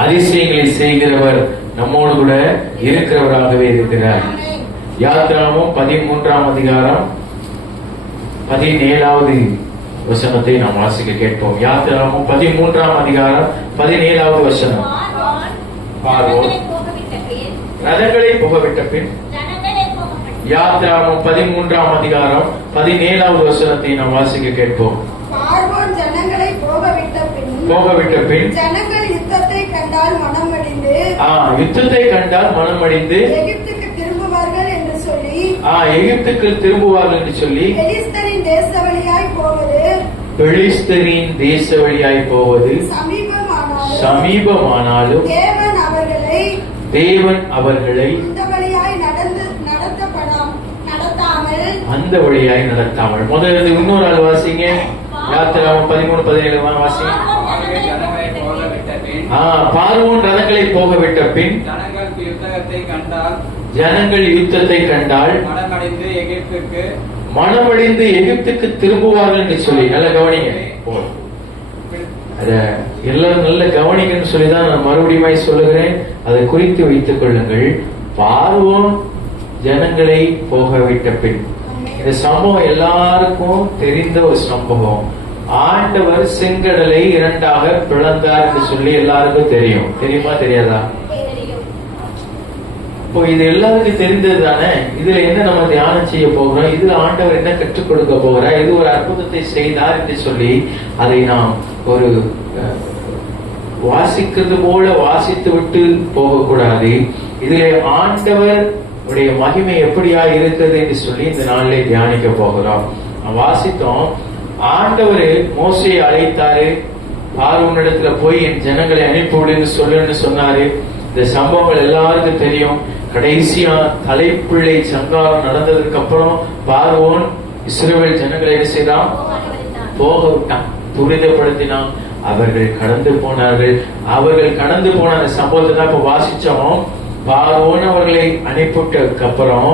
அதிசயங்களை செய்கிறவர் நம்மோடு கூட இருக்கிறவராகவே இருக்கிறார். யாத்திராகமம் 13ஆம் அதிகாரம் 17வது வசனத்தை நாம் வாசிக்க கேட்போம். யாத்திராகமம் 13ஆம் அதிகாரம் 17வது வசனம். பார்வோன் ரதங்களை புகவிட்ட பின். யாத்திராகமம் 13ஆம் அதிகாரம் 17வது வசனத்தை நாம் வாசிக்க கேட்போம். பார்வோன் ஜனங்களை போகவிட்ட பின் ஜனங்கள் யுத்தத்தை கண்டால் மனமடிந்து யுத்தத்தை கண்டால் மனமடிந்து எகிப்துக்கு திரும்புவார்கள் என்று சொல்லி எகிப்துக்கு திரும்புவார்கள் என்று சொல்லி பெலிஸ்தரின் தேச வழியாய் போவது சமீபமானாலும் தேவன் அவர்களை அந்த வழியாய் நடத்தாமல். முதல்ல இன்னொரு ஆள் வாசிங்க. யாத்திராகமம் 13:17 வாசிங்க. பார்வோன் ரதங்களை போகவிட்ட பின் ஜனங்கள் யுத்தத்தை கண்டால் மனமடைந்து எகிப்துக்கு திரும்புவார்கள் என்று சொல்லி நல்ல கவனிங்க. அத எல்லாரும் நல்ல கவனிக்கன்னு சொல்லிதான் நான் மறுபடியும் சொல்லுகிறேன். அதை குறித்து வைத்துக் கொள்ளுங்கள். பார்வோன் ஜனங்களை போகவிட்ட பின், இந்த சம்பவம் எல்லாருக்கும் தெரிந்த ஒரு சம்பவம். ஆண்டவர் செங்கடலை 2ஆக பிளந்தார் என்று சொல்லி எல்லாருக்கும் தெரியும். தெரியுமா தெரியாதா? இப்போ இது எல்லாருக்கும் தெரிந்தது தானே. இதுல என்ன நம்ம தியானம் செய்ய போகிறோம், இதுல ஆண்டவர் என்ன கற்றுக் கொடுக்க போகிறார், இது ஒரு அற்புதத்தை செய்தார் என்று சொல்லி அதை நாம் ஒரு வாசிக்கிறது போல வாசித்து விட்டு போகக்கூடாது. இதுல ஆண்டவர் உடைய மகிமை எப்படியா இருக்கிறது என்று சொல்லி இந்த நாளிலே தியானிக்க போகிறோம். வாசித்தோம். ஆண்டவர் மோசேயை அழைத்தாரு. பார்வோனிடத்துல போய் என் ஜனங்களை அனுப்பிவிடுன்னு சொல்லுன்னு சொன்னாரு. இந்த சம்பவங்கள் எல்லாருக்கும் தெரியும். கடைசியா தலைப்பிள்ளை சங்காரம் நடந்ததுக்கு அப்புறம் பார்வோன் இஸ்ரவேல் ஜனங்களை என்ன செய்தான்? போக விட்டான், துரிதப்படுத்தினான். அவர்கள் கடந்து போனார்கள். அவர்கள் கடந்து போன அந்த சம்பவத்தை தான் இப்ப வாசிச்சோம். பார்வோன் அவர்களை அனுப்பிவிட்டதுக்கு அப்புறம்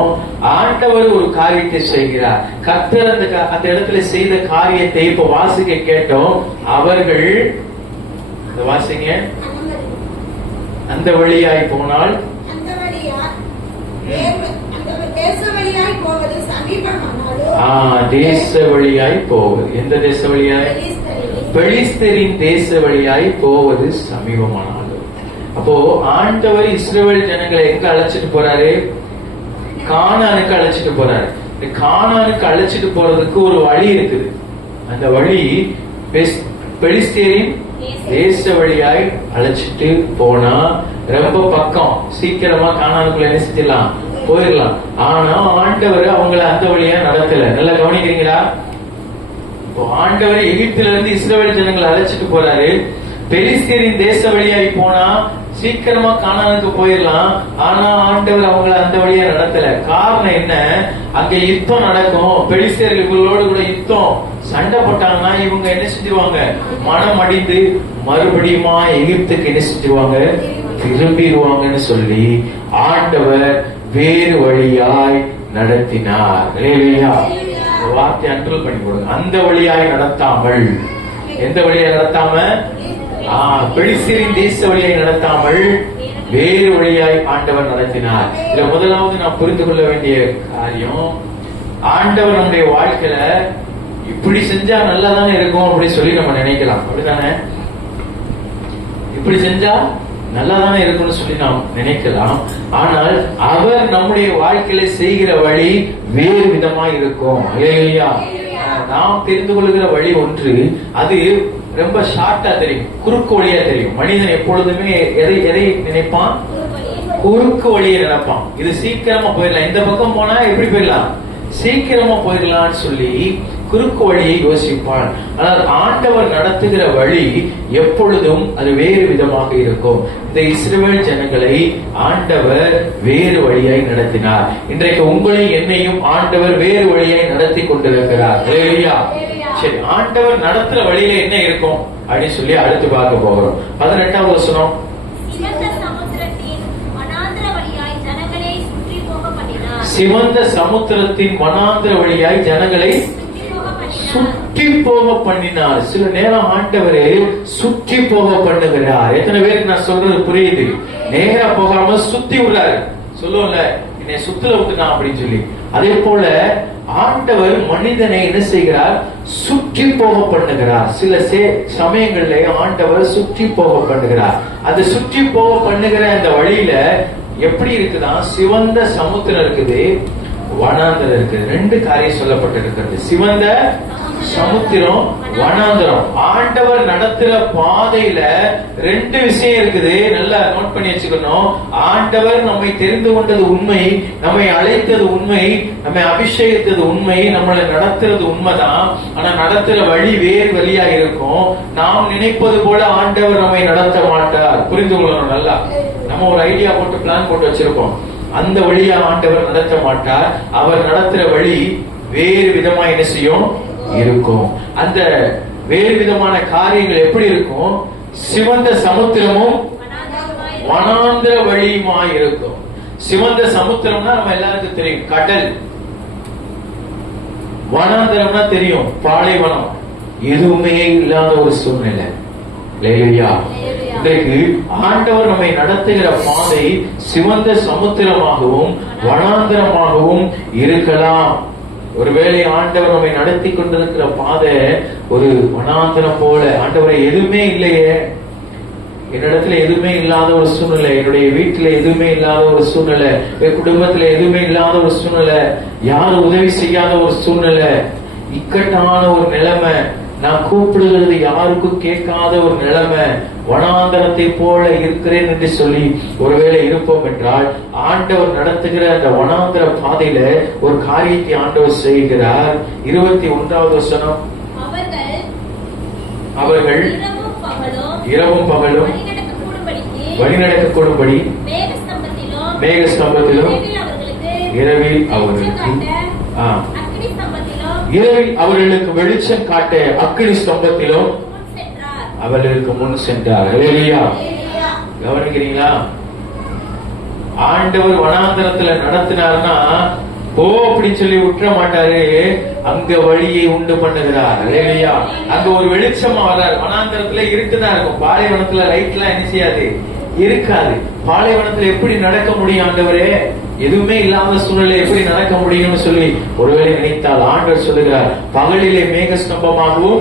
ஆண்டவர் ஒரு காரியத்தை செய்கிறார். கர்த்தர் அந்த இடத்துல செய்த காரியத்தை இப்ப வாசிக்க கேட்டோம். அவர்கள் வாசிங்க. அந்த வழியாய் போனால் தேச வழியாய் போவது. எந்த தேச வழியாய்? பெலிஸ்தரின் தேச வழியாய் போவது சமீபமானாலும். அப்போ ஆண்டவர் இஸ்ரவேல் ஜனங்களை எங்க அழைச்சிட்டு போறாரு? கானானுக்கு அழைச்சிட்டு போறாரு. கானானுக்கு அழைச்சிட்டு போறதுக்கு ஒரு வழி இருக்குது. அந்த வழி பெலிஸ்தரின் தேச வழியாய் அழைச்சிட்டு போனா ரொம்ப பக்கம், சீக்கிரமா கானானுக்குள்ள என்ன செஞ்சிடலாம்? போயிடலாம். ஆனா ஆண்டவர் அவங்களை அந்த வழியா நடத்தல. நல்லா கவனிக்கிறீங்களா? இப்போ ஆண்டவர் எகிப்துல இருந்து இஸ்ரவேல் ஜனங்களை அழைச்சிட்டு போறாரு. பெலிஸ்தரின் தேச வழியாய் போனா சீக்கிரமா கானானுக்கு போயிடலாம். ஆனா ஆண்டவர் அவங்களை அந்த வழியா நடத்தல. காரணம் என்ன? அங்க யுத்தம் நடக்கும். பெலிஸ்தர்களோடு கூட யுத்தம் சண்டை போட்டாங்கன்னா இவங்க என்ன செஞ்சிருவாங்க? மனம் அடிந்து மறுபடியுமா எகிப்துக்கு என்ன செஞ்சிருவாங்க? திரும்பிடுவாங்கன்னு சொல்லி ஆண்டவர் வேறு வழியாய் நடத்தினார். வார்த்தை அன்றுல் பண்ணி கொடுங்க. அந்த வழியாய் நடத்தாமல். எந்த வழியாய் நடத்தாம? பெலிஸ்தரின் தேச வழியாய் நடத்தாமல் வேறு வழியாய் ஆண்டவர் நடத்தினார். இதுல முதலாவது நாம் புரிந்து கொள்ள வேண்டிய காரியம், ஆண்டவர் நம்முடைய வாழ்க்கையில இப்படி செஞ்சா நல்லா தானே இருக்கும் அப்படின்னு சொல்லி நம்ம நினைக்கலாம். அப்படித்தானே? இப்படி செஞ்சா நல்லா தானே இருக்கும்னு சொல்லி நாம் நினைக்கலாம். ஆனால் அவர் நம்முடைய வாழ்க்கையில செய்கிற வழி வேறு விதமா இருக்கும். இல்லையா? நாம் தெரிந்து கொள்கிற வழி ஒன்று, அது ரொம்ப ஷார்ட்டா தெரியும், குறுக்கு வழியா தெரியும். மனிதன் எப்பொழுதுமே எதை நினைப்பான்? குறுக்கு வழியை நினைப்பான். இது சீக்கிரமா போயிடலாம், இந்த பக்கம் போனா எப்படி போயிடலாம், சீக்கிரமா போயிடலாம்னு சொல்லி குறுக்கு வழியை யோசிப்பான். ஆனால் ஆண்டவர் நடத்துகிற வழி எப்பொழுதும் அது வேறு விதமாக இருக்கும். இந்த இஸ்ரவேல் ஜனங்களை ஆண்டவர் வேறு வழியாய் நடத்தினார். இன்றைக்கு உங்களை என்னையும் ஆண்டவர் வேறு வழியாய் நடத்தி கொண்டிருக்கிறார். சரி, ஆண்டவர் நடத்துற வழியில என்ன இருக்கும் அப்படின்னு சொல்லி அடுத்து பார்க்க போகிறோம். 18வது வசனம். சிவந்த சமுத்திரத்தின் வனாந்திர வழியாய் ஜனங்களை சுற்றி போக பண்ணினார். சில நேரம் ஆண்டவரே சுற்றி போக பண்ணுகிறார். எத்தனை பேருக்கு நான் சொல்றது புரியுது? நேரா போகாம சுத்தி விடுறாரு. சொல்லுவோம்ல, என்னை சுத்துல விட்டுனா அப்படின்னு சொல்லி. அதே போல ஆண்டவர் மனிதனை என்ன செய்கிறார்? சுற்றி போக பண்ணுகிறார். சில சமயங்கள்ல ஆண்டவர் சுற்றி போக பண்ணுகிறார். அந்த சுற்றி போக பண்ணுகிற அந்த வழியில எப்படி இருக்குதா? சிவந்த சமுத்திரம் இருக்குது, வனாந்தரம் இருக்குது. ரெண்டு காரியம் சொல்லப்பட்டிருக்கிறது. சிவந்த சமுத்திரம், வனாந்தரம். ஆண்டவர் நடத்துற பாதையில ரெண்டு விஷயம் இருக்குது. நல்லா நோட் பண்ணி வச்சுக்கணும். ஆண்டவர் நம்மை தெரிந்து கொண்டது உண்மை, நம்மை அழைத்தது உண்மை, நம்மை அபிஷேகித்தது உண்மை, நம்மளை நடத்துறது உண்மைதான். ஆனா நடத்துற வழி வேறு வழியா இருக்கும். நாம் நினைப்பது போல ஆண்டவர் நம்மை நடத்த மாட்டார். புரிந்து கொள்ளணும் நல்லா. நம்ம ஒரு ஐடியா போட்டு பிளான் போட்டு வச்சிருக்கோம். அந்த வழியா ஆண்டவர் நடத்த மாட்டார். அவர் நடத்துற வழி வேறு விதமா என்ன செய்யும் இருக்கும். அந்த வேறு விதமான காரியங்கள் எப்படி இருக்கும்? சிவந்த சமுத்திரமும் வனாந்தர வழியுமா இருக்கும். சிவந்த சமுத்திரம்னா நம்ம எல்லாருக்கும் தெரியும், கடல். வனாந்தரம்னா தெரியும், பாலைவனம். எதுவுமே இல்லாத ஒரு சூழ்நிலை. இன்றைக்கு ஆண்டவர் நம்மை நடத்துகிற பாதை சிவந்த சமுத்திரமாகவும் வனாந்தரமாகவும் இருக்கலாம். ஒருவேளை ஆண்டவர் நம்மை நடத்தி கொண்டிருக்கிற பாதை ஒரு வனாந்தரம் போல. ஆண்டவரை எதுவுமே இல்லையே, என்னிடத்துல எதுவுமே இல்லாத ஒரு சூழ்நிலை, என்னுடைய வீட்டுல எதுவுமே இல்லாத ஒரு சூழ்நிலை, என் குடும்பத்துல எதுவுமே இல்லாத ஒரு சூழ்நிலை, யாரும் உதவி செய்யாத ஒரு சூழ்நிலை, இக்கட்டான ஒரு நிலைமை, நான் கூப்பிடுகிறது யாருக்கும் கேட்காத ஒரு நிலைமை, வனாந்தரத்தை போல இருக்கிறேன் என்று சொல்லி ஒருவேளை இருப்போம் என்றால், ஆண்டவர் நடத்துகிற அந்த வனாந்தர பாதையில ஒரு காரியத்தை ஆண்டவர் செய்கிறார். 21வது வசனம், அவர்கள் இரவும் பகலும் வழிநடக்க கூடும்படி மேகஸ்தம்பத்திலும் இரவில் அவர்களுக்கு வெளிச்சம் காட்ட அக்கினி ஸ்தம்பத்திலும் அவர்களுக்கு முன் சென்றார். ஹல்லேலூயா. கவனிக்கிறீங்களா? ஆண்டவர் வனாந்தரத்துல நடத்தினார்னா போ அப்படின்னு சொல்லி விட்டுற மாட்டாரு. அங்க வழியை உண்டு பண்ணுகிறார். ஹல்லேலூயா. அங்க ஒரு வெளிச்சமா வர்றார். வனாந்தரத்துல இருட்டுதான் இருக்கும். பாலைவனத்துல லைட் எல்லாம் என்ன செய்யாது, இருக்காது. பாலைவனத்துல எப்படி நடக்க முடியும் ஆண்டவரே? எதுவுமே இல்லாத சூழ்நிலை எப்படி நடக்க முடியும்னு சொல்லி ஒருவேளை நினைத்தால் ஆண்டவர் சொல்லுகிறார், பகலிலே மேக ஸ்தம்பமாகவும்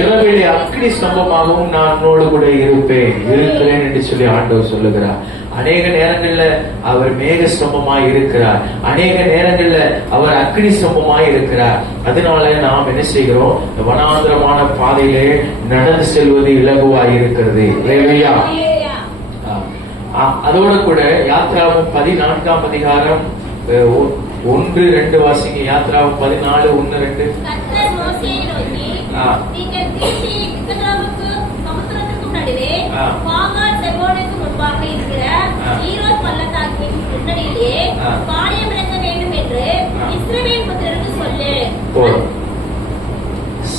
இரவிலே அக்னி ஸ்தம்பமாகவும் நான் உன்னோடு கூட இருக்கிறேன் என்று சொல்லி ஆண்டவர் சொல்லுகிறார். அநேக நேரங்கள்ல அவர் மேக ஸ்தம்பமாய் இருக்கிறார், அநேக நேரங்கள்ல அவர் அக்னி ஸ்தம்பமாய் இருக்கிறார். அதனால நாம் என்ன செய்கிறோம்? வனாந்தரமான பாதையிலே நடந்து செல்வது இலகுவாய் இருக்கிறது. இல்லையா? அதோட கூட யாத்ராவும் 14ஆம் அதிகாரம் 1-2 வாசிங்க. யாத்ராவும் 14:1-2.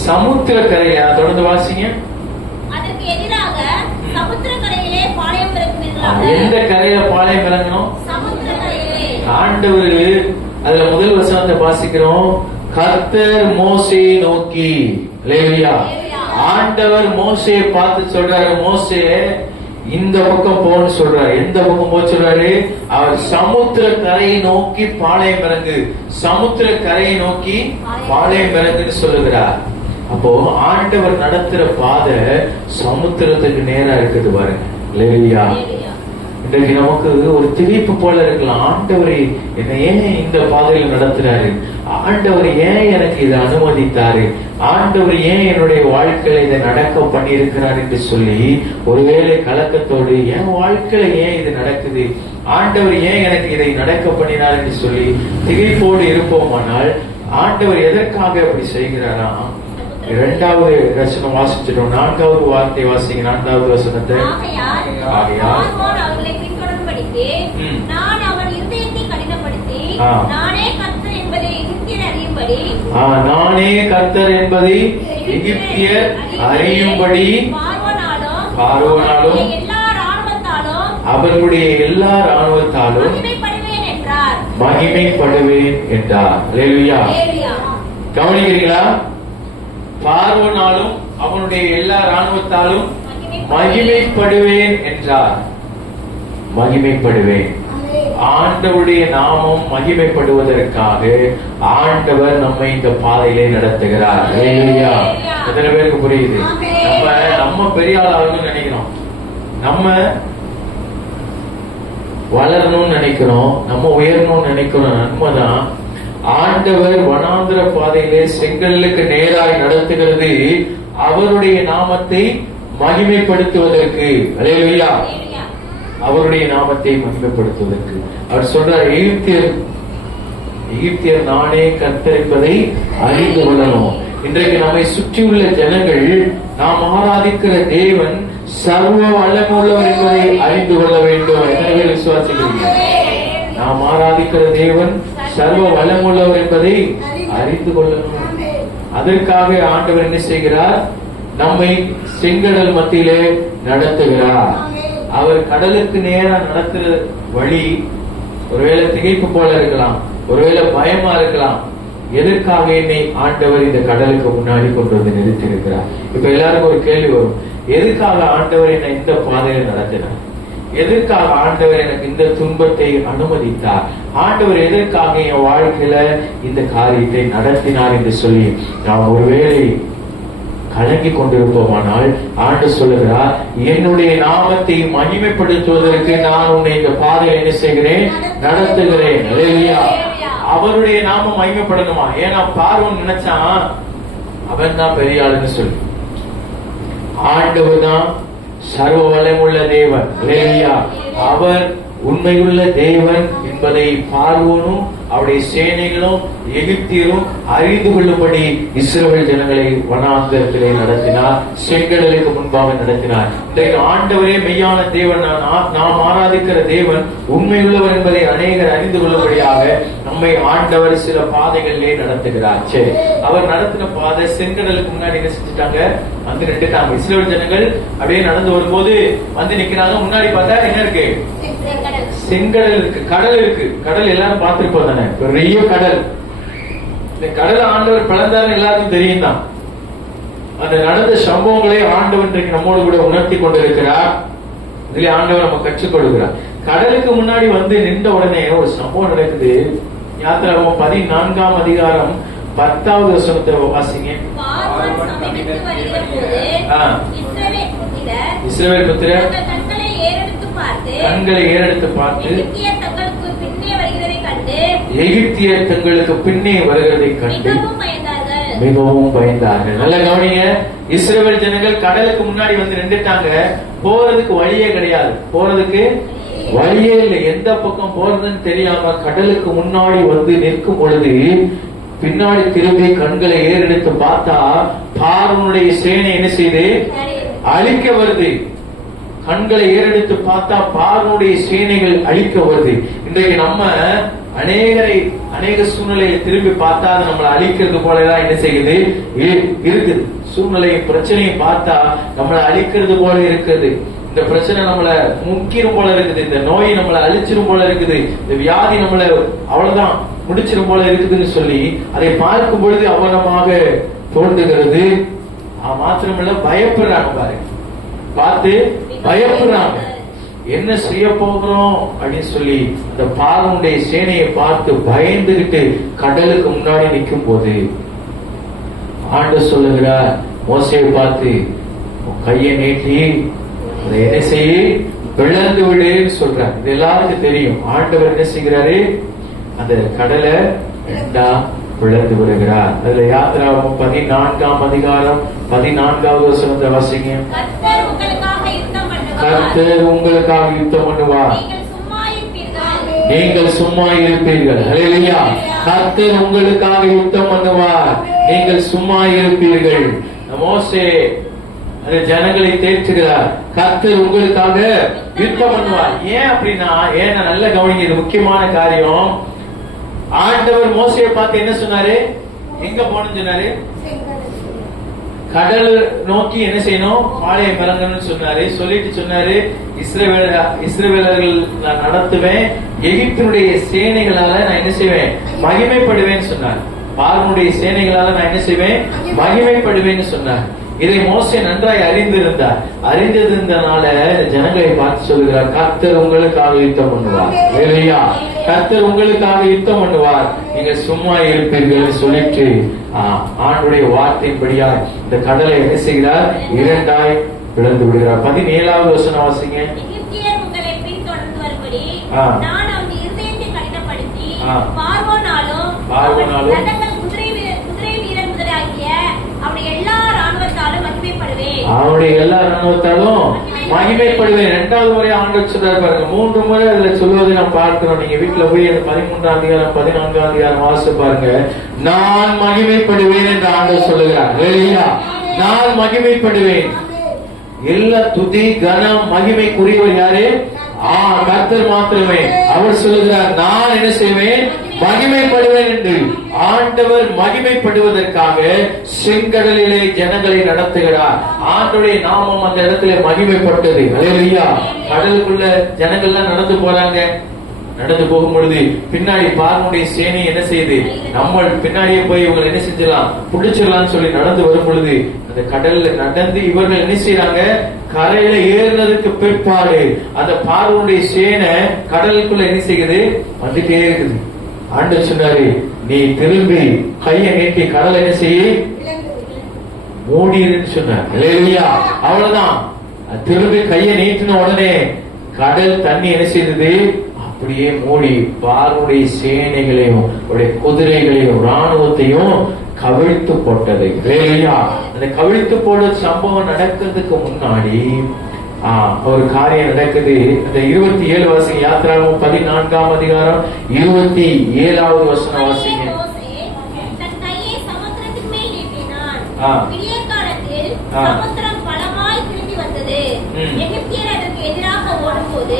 சமுத்திர கரையா? தொடர்ந்து வாசிங்க. அதற்கு எதிராக சமுத்திர கரையிலே பாளையம் இறங்கினீர்களா? எந்த கரையில பாளையம் இறங்கணும்? சமுத்திர கரையிலே. ஆண்டவர் அதுல முதல் வசனத்தை வாசிக்கிறோம். கர்த்தர் மோசேயை நோக்கி, ஹல்லேலூயா, ஆண்டவர் மோசேயை பார்த்து சொல்றாரு, மோசே இந்த பக்கம் போன்னு சொல்றாரு. எந்த பக்கம் போக சொல்றாரு? அவர் சமுத்திர கரையை நோக்கி பாளையம் இறங்கு, சமுத்திர கரையை நோக்கி பாளையம் இறங்குன்னு சொல்லுகிறார். அப்போ ஆண்டவர் நடத்துற பாதை சமுத்திரத்துக்கு நேரா இருக்குது பாருங்க. இல்லையா? இன்றைக்கு நமக்கு ஒரு திணிப்பு போல இருக்கலாம். ஆண்டவர் என்னை ஏன் இந்த பாதையில நடத்துறாரு? ஆண்டவர் ஏன் எனக்கு இதை அனுமதித்தாரு? ஆண்டவர் ஏன் என்னுடைய வாழ்க்கையில இதை நடக்க பண்ணி இருக்கிறார் என்று சொல்லி ஒருவேளை கலக்கத்தோடு என் வாழ்க்கையில ஏன் இது நடக்குது, ஆண்டவர் ஏன் எனக்கு இதை நடக்க பண்ணினார் என்று சொல்லி திகைப்போடு இருப்போமானால், ஆண்டவர் எதற்காக அப்படி செய்கிறாரா? 2வது வசனம் வாசிச்சிட்டோம். 4வது வார்த்தை வாசிங்க. 4வது வசனத்தை. நான் அவன் இருதயத்தை கடினப்படுத்தி நானே கர்த்தர் என்பதை எகிப்தியர் அறியும்படி, நானே கர்த்தர் என்பதை எகிப்தியர் அறியும்படி பார்வோனாலும் அவர்களுடைய எல்லா ராணுவத்தாலும் மகிமைப்படுவேன் என்றார். ஹல்லேலூயா. கவனிக்கிறீங்களா? பார்வோனாலும் அவனுடைய எல்லா ராணுவத்தாலும் மகிமைப்படுவேன் என்றார். மகிமைப்படுவேன். ஆண்டவருடைய நாமம் மகிமைப்படுவதற்காக ஆண்டவர் நம்மை இந்த பாதையிலே நடத்துகிறார். ஹல்லேலூயா. எத்தனை பேருக்கு புரியுது? நம்ம பெரிய ஆளாகணும்னு நினைக்கிறோம், நம்ம வளரணும்னு நினைக்கிறோம், நம்ம உயரணும்னு நினைக்கிறோம். நன்மைதான். ஆண்டவர் வனாந்திர பாதையிலே செங்கல்லுக்கு நேராய் நடத்துகிறது அவருடைய நாமத்தை மகிமைப்படுத்துவதற்கு. ஹல்லேலூயா. அவருடைய நாமத்தை மகிமைப்படுத்துவதற்கு. அவர் சொல்றார், எகிப்தியர் நானே கர்த்தர் என்பதை அறிந்து கொள்ளணும். இன்றைக்கு நம்மை சுற்றியுள்ள ஜனங்கள் நாம் ஆராதிக்கிற தேவன் சர்வ வல்லமையுள்ளவர் என்பதை அறிந்து கொள்ள வேண்டும். எனவே விசுவாசிக்கிறீர்கள், நாம் ஆராதிக்கிற தேவன் சர்வ வல்லமுள்ளவர் என்பதை அறிந்து கொள்ளணும். அதற்காக ஆண்டவர் என்ன செய்கிறார்? நம்மை செங்கடல் மத்தியிலே நடத்துகிறார். அவர் கடலுக்கு நேரா நடத்துற வழி ஒருவேளை திகைப்பு போல இருக்கலாம், ஒருவேளை பயமா இருக்கலாம். எதற்காக என்னை ஆண்டவர் இந்த கடலுக்கு முன்னாடி கொண்டு வந்து நிறுத்தி இருக்கிறார்? இப்ப எல்லாருக்கும் ஒரு கேள்வி வரும், எதுக்காக ஆண்டவர் என்னை இந்த பாதையில நடத்தினார்? எதற்காக ஆண்டவர் எனக்கு இந்த துன்பத்தை அனுமதித்தார்? ஆண்டவர் எதற்காக என் வாழ்க்கையில இந்த காரியத்தை நடத்தினார் என்று சொல்லி நாம் ஒருவேளை கலங்கி கொண்டிருப்போமானால் ஆண்டவர் சொல்லுகிறார், என்னுடைய நாமத்தை மகிமைப்படுத்துவதற்கு நான் உன்னை இந்த பாதையில் என்ன செய்கிறேன்? நடத்துகிறேன். ஹல்லேலூயா. அவருடைய நாமம் மகிமைப்படணுமா? ஏன்னா பார்வோன் நினைச்சான் அவன் தான் பெரிய ஆளுன்னு சொல்லி. ஆண்டவர் தான் சர்வ வல்லமுள்ள தேவன். ஹல்லேலூயா. அவர் உண்மையுள்ள தேவன் என்பதை பார்வோனும் அவருடைய சேனைகளும் எகிப்தியரும் அறிந்து கொள்ளும்படி இஸ்ரவேல் ஜனங்களை வனாந்தரத்திலே நடத்தினார், செங்கடலுக்கு முன்பாக நடத்தினார். இன்றைக்கு ஆண்டவரே மெய்யான தேவன், நாம் ஆராதிக்கிற தேவன் உண்மையுள்ளவர் என்பதை அநேகர் அறிந்து கொள்ளும்படியாக நம்மை ஆண்டவர் சில பாதைகளிலே நடத்துகிறார். சரி, அவர் நடத்தின பாதை செங்கடலுக்கு முன்னாடி என்ன செஞ்சுட்டாங்க? வந்து நின்றுட்டாங்க. இஸ்ரவேல் ஜனங்கள் அப்படியே நடந்து வரும்போது வந்து நிக்கிறாங்க. முன்னாடி பார்த்தா என்ன இருக்கு? செங்கடல் இருக்கு, கடல் இருக்கு. கடல் எல்லாரும் பார்த்திருப்போம் தானே, பெரிய கடல். இந்த கடல் ஆண்டவர் பிளந்தாரு எல்லாருக்கும் தெரியும் தான். அந்த நடந்த சம்பவங்களை ஆண்டவர் இன்றைக்கு நம்மோடு கூட உணர்த்தி கொண்டிருக்கிறார். இதுல ஆண்டவர் நம்ம கற்றுக் கொடுக்கிறார். கடலுக்கு முன்னாடி வந்து நின்ற உடனே ஒரு சம்பவம் நடக்குது. யாத்திராகமம் 14ஆம் அதிகாரம் 10வது வசனத்தை வாசிங்க. இஸ்ரவேல் புத்திரர் கண்களை ஏறெடுத்து பார்த்து எகிப்தியர் தங்களுக்கு பின்னே வருகிறதை கண்டு மிகவும் பயந்தார்கள். நல்ல கவனிங்க, இஸ்ரவேல் ஜனங்கள் கடலுக்கு முன்னாடி வந்து நின்றுட்டாங்க. போறதுக்கு வழியே கிடையாது, போறதுக்கு வழியே இல்லை. எந்த பக்கம் போறதுன்னு தெரியாம கடலுக்கு முன்னாடி வந்து நிற்கும் பொழுது பின்னாடி திரும்பி கண்களை ஏறெடுத்து பார்த்தா பார்வோனுடைய சேனை என்ன செய்து அழிக்க வருது. கண்களை ஏறெடுத்து பார்த்தா பார்வோனுடைய சேனைகள் அழிக்க வருது. இன்றைக்கு நம்ம அநேக சூழ்நிலையை திரும்பி பார்த்தா அது நம்மளை அழிக்கிறது போலதான் என்ன செய்யுது இருக்குது. சூழ்நிலையும் பிரச்சனையும் பார்த்தா நம்மளை அழிக்கிறது போல இருக்குது. இந்த பிரச்சனை நம்மளை முக்கிரும் போல இருக்குது, இந்த நோய் நம்மளை அழிச்சிரும் போல இருக்குது, இந்த வியாதி நம்மளை அவ்வளவுதான் முடிச்சிரும் போல இருக்குதுன்னு சொல்லி அதை பார்க்கும் பொழுது அவனமாக தோன்றுகிறது. மாத்திரமல்ல பயப்படுறாங்க. பாருங்க, பார்த்து பயப்படுறாங்க. என்ன செய்ய போகிறோம் அப்படின்னு சொல்லி அந்த பார்வோனுடைய சேனையை பார்த்து பயந்துகிட்டு கடலுக்கு முன்னாடி நிற்கும் போது ஆண்டவர் சொல்லுகிறார், மோசேயை பார்த்து கையை நீட்டி அதை என்ன செய்ய பிளந்து விடுன்னு சொல்றார். இது எல்லாருக்கும் தெரியும். ஆண்டவர் என்ன செய்கிறாரு? அந்த கடலை ரெண்டா பிளந்து விடுகிறார். அதுல யாத்திராகமம் 14ஆம் அதிகாரம் 14வது வசனத்தை வாசிங்க. கர்த்தர் உங்களுக்காக யுத்தம் பண்ணுவார், நீங்கள் சும்மா இருப்பீர்கள். ஹல்லேலூயா. கர்த்தர் உங்களுக்காக யுத்தம் பண்ணுவார், நீங்கள் சும்மா இருப்பீர்கள். மோசே அந்த ஜனங்களை தேற்றுகிறார், கர்த்தர் உங்களுக்காக யுத்தம் பண்ணுவார். ஏன் அப்படின்னா, ஏன்னா நல்ல கவனிங்க, இது முக்கியமான காரியம். ஆண்டவர் மோசையை பார்த்து என்ன சொன்னாரு? எங்க போகணும்னு சொன்னாரு? கடல் நோக்கி என்ன செய்யணும்? பாளையம் இறங்கணும்னு சொன்னாரு. சொல்லிட்டு சொன்னாரு, இஸ்ரவேலர்கள் நான் நடத்துவேன், எகிப்தினுடைய சேனைகளால நான் என்ன செய்வேன்? மகிமைப்படுவேன்னு சொன்னார். பார்வோனுடைய சேனைகளால நான் என்ன செய்வேன், மகிமைப்படுவேன்னு சொன்னார். இதை மோசே நன்றாய் அறிந்திருந்தார். அறிந்திருந்தனால ஜனங்களை பார்த்து சொல்லுகிறார், கர்த்தர் உங்களுக்காக யுத்தம் பண்ணுவார். இல்லையா? கர்த்தர் உங்களுக்காக யுத்தம் பண்ணுவார், நீங்க சும்மா இருப்பீர்கள் சொல்லிட்டு ஆண்டுடைய வார்த்தைப்படியா இந்த கடலை என்ன செய்கிறார், இரண்டாய் பிளந்து விடுகிறார். 17வது வசனம் வாசிங்க. எகிப்தியர் உங்களை பின்தொடர்ந்து வரும்படி நான் அவருடைய இருதயத்தை கடினப்படுத்தி பார்வோனாலும் ரதங்கள் குதிரை வீரர் முதலாகிய அவருடைய எல்லா ராணுவத்தாலும் மகிமைப்படுவேன். அவருடைய எல்லா ராணுவத்தாலும் மகிமைப்படுவேன். 2வது முறை ஆண்டவர் சொல்றாரு பாருங்க. 3 முறை அதுல சொல்வதை நாம் பார்க்கிறோம். நீங்க வீட்டுல போய் அந்த 13ஆம் அதிகாரம் 14ஆம் அதிகாரம் வாசிச்சு பாருங்க. நான் மகிமைப்படுவேன் என்று ஆண்டவர் சொல்லுகிறார். இல்லையா? நான் மகிமைப்படுவேன். எல்லா துதி கனம் மகிமைக்குரியவர் யாரு? கர்த்தர் மாத்திரமே. அவர் சொல்லுகிறார், நான் என்ன செய்வேன், மகிமைப்படுவேன் என்று. ஆண்டவர் மகிமைப்படுவதற்காக செங்கடலிலே ஜனங்களை நடத்துகிறார். ஆண்டவருடைய நாமம் அந்த இடத்துல மகிமைப்பட்டது. அல்லேலூயா. கடலுக்குள்ள ஜனங்கள்லாம் நடந்து போறாங்க. நடந்து போகும் பொழுது பின்னாடி பார்வோனுடைய சேனை என்ன செய்யுது, நம்ம பின்னாடியே போய் இவங்க என்ன செஞ்சிடலாம், புடிச்சிடலாம்னு சொல்லி நடந்து வரும் பொழுது அந்த கடல்ல நடந்து இவர்கள் என்ன செய்யறாங்க, கரையில ஏறினதுக்கு பிற்பாடு அந்த பார்வோனுடைய சேனை கடலுக்குள்ள என்ன செய்யுது, வந்துட்டே இருக்குது. ஆண்டவர் சொன்னாரு, நீ திரும்பி கையை நீட்டி கடலை என்ன செய்ய மூடின்னு சொன்னார். இல்லையா? அவ்வளவுதான். திரும்பி கையை நீட்டின உடனே கடல் தண்ணி என்ன செய்தது, அப்படியே மூடி பார்வோனுடைய சேனைகளையும் குதிரைகளையும் ராணுவத்தையும் கவிழ்த்து போட்டது. இல்லையா? அந்த கவிழ்த்து போட சம்பவம் நடக்கிறதுக்கு முன்னாடி ஒரு காரியம் நடக்குது. அந்த 27 வாசிங்க. யாத்திராகமம் 14ஆம் அதிகாரம் 27வது வசனம் வாசிங்க. விடிய காலத்தில் சமுத்திரம் பலமாய் திரும்பி வந்தது. எகிப்தியர் அதற்கு எதிராக ஓடும்போது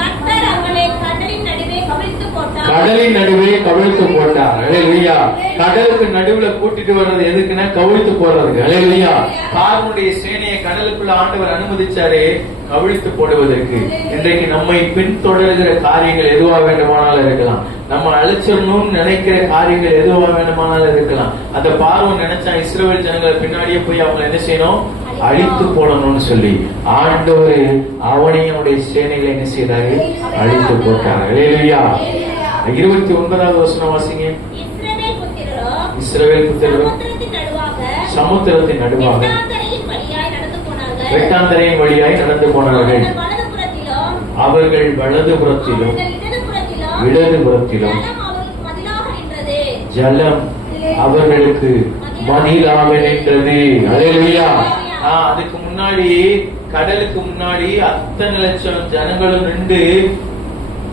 கர்த்தர் அவர்களை கடலின் நடுவே கவிழ்த்து போட்டார். கடலின் நடுவே கவிழ்த்து போட்டார். அல்லேலூயா. கடலுக்கு நடுவுல கூட்டிட்டு வர்றது எதுக்குன்னா கவிழ்த்து போடுறதுக்கு. அல்லேலூயா. பார்வோனுடைய சேனையை கடலுக்குள்ள ஆண்டவர் அனுமதிச்சாரே கவிழ்த்து போடுவதற்கு. இன்றைக்கு நம்மை பின்தொடர்கிற காரியங்கள் எதுவா வேண்டுமானாலும் இருக்கலாம். நம்ம அழிச்சிடணும்னு நினைக்கிற காரியங்கள் எதுவா வேண்டுமானாலும் இருக்கலாம். அந்த பார்வோன் நினைச்சா இஸ்ரவேல் ஜனங்களை பின்னாடியே போய் அவங்க என்ன செய்யணும், அழித்து போடணும்னு சொல்லி ஆண்டவர் அவனையுடைய சேனைகளை என்ன செய்தாரு, அழித்து போட்டார். அல்லேலூயா. 29வது வசனம் வாசிங்க. இஸ்ரவேல் புத்திரரும் சமுத்திரத்தின் நடுவாக வெட்டாந்தரையின் வழியாய் நடந்து போனார்கள். அவர்கள் வலதுபுறத்திலும் இடதுபுறத்திலும் ஜலம் அவர்களுக்கு மதிலாக நின்றது. அல்லேலூயா. அதுக்கு முன்னாடி கடலுக்கு முன்னாடி அத்தனை லட்சம் ஜனங்களும் நின்று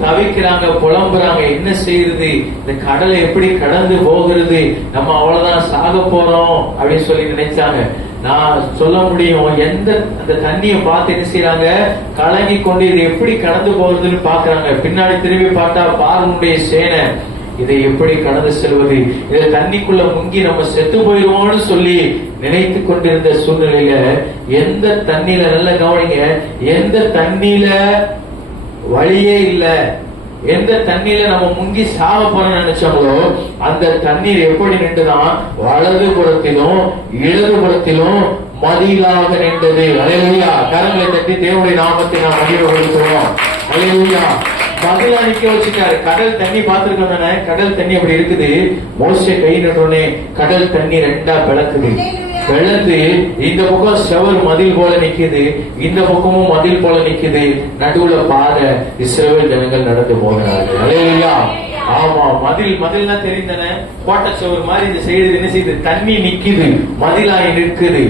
தவிக்கிறாங்க, புலம்புறாங்க. என்ன செய்யறது, இந்த கடலை எப்படி கடந்து போகிறது, நம்ம அவ்வளவுதான் சாக போறோம் அப்படின்னு சொல்லி நினைச்சாங்க. நான் சொல்ல முடியும், எந்த அந்த தண்ணியை பார்த்து என்ன செய்யறாங்க, கலங்கி கொண்டு இது எப்படி கடந்து போகுதுன்னு பாக்குறாங்க. பின்னாடி திரும்பி பார்த்தா பார்வோனுடைய சேனை இதை எப்படி கடந்து செல்வது, இதை தண்ணிக்குள்ள முங்கி நம்ம செத்து போயிருவோம்னு சொல்லி நினைத்து கொண்டிருந்த சூழ்நிலையில எந்த தண்ணியில, நல்ல கவனிங்க, எந்த தண்ணியில வழியே இல்ல, எந்த தண்ணீர்ல நம்ம முங்கி சாவ போறோம்னு நினைச்சோங்களோ அந்த தண்ணீர் எப்படி நின்றுதான், வலது புறத்திலும் இடது புறத்திலும் மதிலாக நின்றது. அல்லேலூயா. கரங்களை தட்டி தேவனுடைய நாமத்தை நாம் மகிமைப்படுத்துவோம். அல்லேலூயா. மதிலா நிக்க வச்சுட்டாரு. கடல் தண்ணி பார்த்திருக்கோம். கடல் தண்ணி அப்படி இருக்குது. மோசே கை நட்டோடனே கடல் தண்ணி ரெண்டா பிளக்குது. பிளந்து இந்த பக்கம் செவர் மதில் போல நிக்குது, இந்த பக்கமும் மதில் போல நிக்குது. நடுவுல பாதை இஸ்ரவேல் ஜனங்கள் நடந்து போகிறார்கள். அல்லேலூயா. ஆமா, மதில்னா தெரிந்தன, கோட்டை செவர் மாதிரி இந்த செய்து என்ன செய்யுது, தண்ணி நிக்குது, மதிலாய் நிற்குது.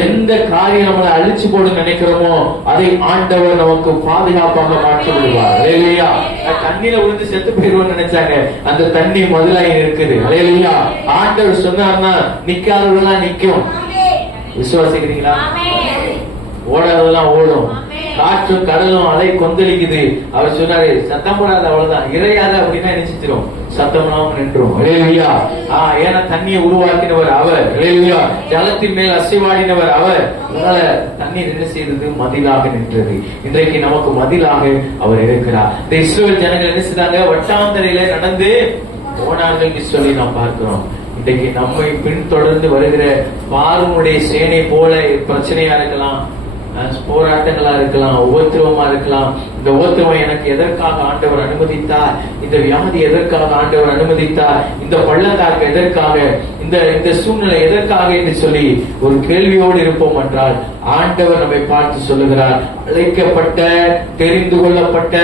எந்த காரியம் நம்மளை அழிச்சு போட நினைக்கிறோமோ அதை ஆண்டவர் நமக்கு பாதுகாப்பாக மாற்றி விடுவார். அல்லேலூயா. தண்ணியில விழுந்து செத்து போயிருவோம்னு நினைச்சாங்க, அந்த தண்ணி மதிலாய் நிற்குது. அல்லேலூயா. ஆண்டவர் சொன்னார்னா நிக்காதவெல்லாம் நிக்கும். விசுவாசிக்கிறீங்களா? ஓடாதெல்லாம் ஓடும். காற்றும் கடலும் அலை கொந்தளிக்குது. அவர் சொன்னாரு, சத்தம் போடாத, அவ்வளவுதான், இறையாத அப்படின்னா நினைச்சிரும், சத்தம் நின்றும். அல்லேலூயா. ஏன்னா தண்ணியை உருவாக்கினவர் அவர். அல்லேலூயா. ஜலத்தின் மேல் அசைவாடினவர் அவர். அதனால தண்ணீர் என்ன செய்தது, மதிலாக நின்றது. இன்றைக்கு நமக்கு மதிலாக அவர் இருக்கிறார். இந்த இஸ்ரவேல் ஜனங்கள் என்ன செய்தாங்க, வட்டாந்தரையில நடந்து போனார்கள் சொல்லி நாம் பார்க்கிறோம். இன்றைக்கு நம்மை பின்தொடர்ந்து வருகிற பார்வனுடைய சேனை போல பிரச்சனையா இருக்கலாம், போராட்டங்களா இருக்கலாம், உபத்திரவமா இருக்கலாம். இந்த உபத்திரவம் எனக்கு எதற்காக ஆண்டவர் அனுமதித்தார், இந்த வியாதி எதற்காக ஆண்டவர் அனுமதித்தார், இந்த பள்ளத்தாக்கு எதற்காக, இந்த சூழ்நிலை எதற்காக என்று சொல்லி ஒரு கேள்வியோடு இருப்போம் என்றால் ஆண்டவர் நம்மை பார்த்து சொல்லுகிறார், அழைக்கப்பட்ட தெரிந்து கொள்ளப்பட்ட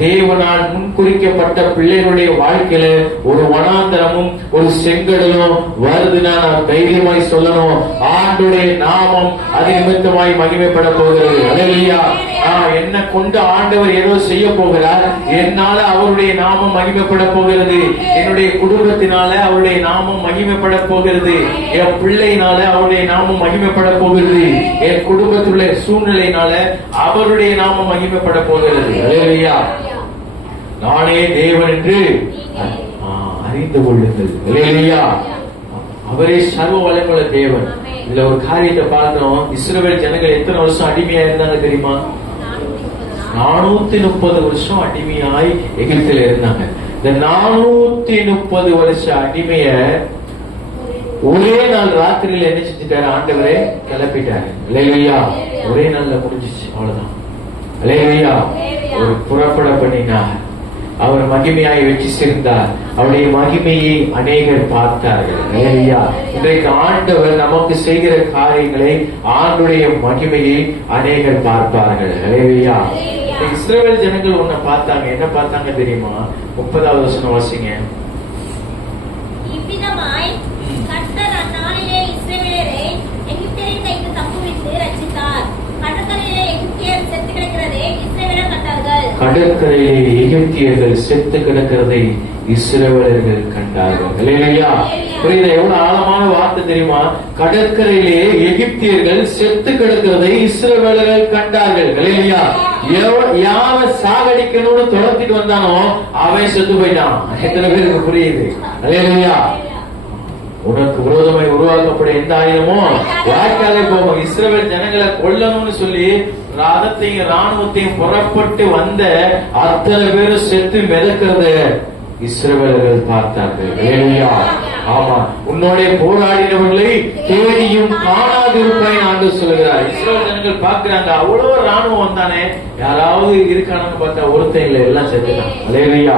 தேவனால் முன்குறிக்கப்பட்ட பிள்ளைகளுடைய வாழ்க்கையில ஒரு வனாந்தரமும் ஒரு செங்கடலும் வருதுன்னா நான் தைரியமாய் சொல்லணும், ஆண்டுடைய நாமம் அது நிமித்தமாய் மகிமைப்பட போகிறது. அல்லேலூயா. என்ன கொண்டு ஆண்டவர் ஏதோ செய்ய போகிறார், என்னால அவருடைய நாமம் மகிமைப்பட போகிறது, என்னுடைய குடும்பத்தினால அவருடைய நாமம் மகிமைப்பட போகிறது, என் பிள்ளையினால அவருடைய நாமம் மகிமைப்பட போகிறது, என் குடும்பத்துள்ள சூழ்நிலையினால அவருடைய நாமம் மகிமைப்பட போகிறது. அல்லேலூயா. நானே தேவன் என்று அறிந்து கொள்ளுங்கள். அல்லேலூயா. அவரே சர்வ வல்லமையுள்ள தேவன். இதுல ஒரு காரியத்தை பார்த்தோம், இஸ்ரவேல் ஜனங்கள் எத்தனை வருஷம் அடிமையா இருந்தாங்க தெரியுமா? 430 வருஷம் அடிமையாய் எகிப்தில இருந்தாங்க. இந்த 430 வருஷ அடிமைய ஒரே நாள் ராத்திரியில என்ன செஞ்சுட்டாரு? ஆண்டவரே கிளப்பிட்டாரு. அல்லேலூயா. ஒரே நாள்ல முடிஞ்சிச்சு, அவ்வளவுதான். அல்லேலூயா. ஒரு புறப்பட பண்ணினார், அவர் மகிமையாய் வெற்றி சேர்ந்தார், அவருடைய மகிமையை அநேகர் பார்த்தார்கள். அல்லேலூயா. இன்றைக்கு ஆண்டவர் நமக்கு செய்கிற காரியங்களை, ஆண்டுடைய மகிமையை அநேகர் பார்ப்பார்கள். அல்லேலூயா. இஸ்ரவேல் ஜனங்கள் ஒன்ன பார்த்தாங்க. என்ன பார்த்தாங்க தெரியுமா? 30வது வசனம் வாசிங்க. இவ்விதமாய் கர்த்தர் அந்நாளிலே இஸ்ரவேலரை எகிப்தியரின் கைக்கு தப்புவித்து ரட்சித்தார். கடற்கரையிலே எகிப்தியர் செத்து கிடக்கிறதை இஸ்ரவேலர் கண்டார்கள். கடற்கரையிலே எகிப்தியர்கள் செத்து கிடக்கிறதை இஸ்ரவேலர்கள் கண்டார்கள். அல்லேலூயா. புரியுதா? எவ்வளவு ஆழமான வார்த்தை தெரியுமா? கடற்கரையிலே எகிப்தியர்கள் செத்து கிடக்கிறதை இஸ்ரவேலர்கள் கண்டார்கள். அல்லேலூயா. யார சாகடிக்கணும்னு துரத்திட்டு வந்தானோ அவன் செத்து போயிட்டான். எத்தனை பேருக்கு புரியுது? அல்லேலூயா. உனக்கு விரோதமாய் உருவாக்கப்பட எந்த ஆயுதமோ வாய்க்காலே போகும். இஸ்ரவேல் ஜனங்களை கொல்லணும்னு சொல்லி ரதத்தையும் ராணுவத்தையும் புறப்பட்டு வந்த அத்தனை பேரும் செத்து மிதக்கிறத இஸ்ரவேலர்கள் பார்த்தார்கள். அல்லேலூயா. ஆமா, உன்னோட போராடினவர்களை தேடியும் காணாதிருப்பாய் ஆண்டவர் சொல்லுகிறார். இஸ்ரவேல் ஜனங்கள் பார்க்கிறாங்க, அவ்வளவு ராணுவம் வந்தானே, யாராவது இருக்கானு பார்த்தா ஒருத்தன் இல்லை, எல்லாம் செத்துட்டான். அல்லேலூயா.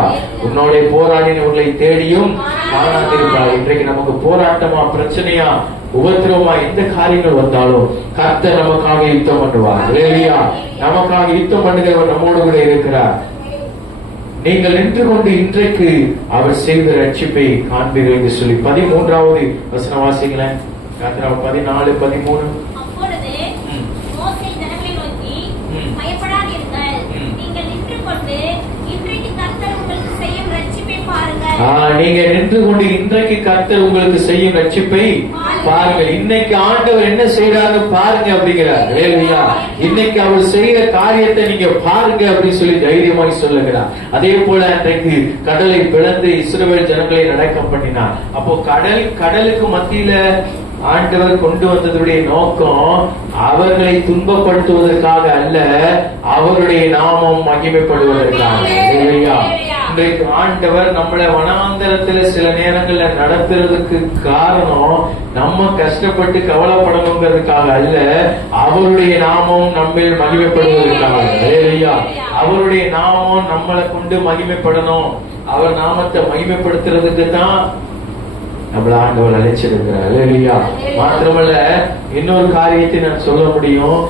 உன்னோட போராடினவர்களை தேடியும் காணாதிருப்பாய். இன்றைக்கு நமக்கு போராட்டமா, பிரச்சனையா, உபத்திரவமா எந்த காரியங்கள் வந்தாலும் கர்த்தர் நமக்காக யுத்தம் பண்ணுவார். அல்லேலூயா. நமக்காக யுத்தம் பண்ணுகிறவர் நம்மோடு கூட இருக்கிறார். நீங்கள் நின்று கொண்டு இன்றைக்கு அவர் செய்த ரட்சிப்பை காண்பீர்கள் என்று சொல்லி 13வது வசனம் வாசிங்களேன். 14:13. அப்பொழுது மோசே ஜனங்களை நோக்கி, பயப்படாதீர்கள், நீங்கள் நின்று கொண்டு இன்றைக்கு கர்த்தர் உங்களுக்கு செய்யும் ரட்சிப்பை பாருங்கள். நீங்க நின்று கொண்டு இன்றைக்கு கர்த்தர் உங்களுக்கு செய்யும் ரட்சிப்பை பாருங்கள். இன்னைக்கு ஆண்டவர் என்ன செய்யறாரு பாருங்க அப்படிங்கிறார். அல்லேலூயா. இன்னைக்கு அவர் செய்யற காரியத்தை நீங்க பாருங்க அப்படின்னு சொல்லி தைரியமாய் சொல்லுகிறார். அதே போல இன்றைக்கு கடலை பிளந்து இஸ்ரவேல் ஜனங்களை நடக்க பண்ணினார். அப்போ கடலுக்கு மத்தியில ஆண்டவர் கொண்டு வந்ததுடைய நோக்கம் அவர்களை துன்பப்படுத்துவதற்காக அல்ல, அவருடைய நாமம் மகிமைப்படுவதற்காக. இன்றைக்கு ஆண்டவர் நம்மளை வனாந்தரத்துல சில நேரங்கள்ல நடத்துறதுக்கு காரணம் நம்ம கஷ்டப்பட்டு கவலைப்படணுங்கிறதுக்காக அல்ல, அவருடைய நாமம் நம்மில் மகிமைப்படுவதற்காக. அவருடைய நாமம் நம்மளை கொண்டு மகிமைப்படணும். அவர் நாமத்தை மகிமைப்படுத்துறதுக்கு தான் நம்மள ஆண்டவர் அழைச்சிருக்கிறார். அல்லேலூயா. மாத்திரமல்ல, இன்னொரு காரியத்தை நான் சொல்ல முடியும்.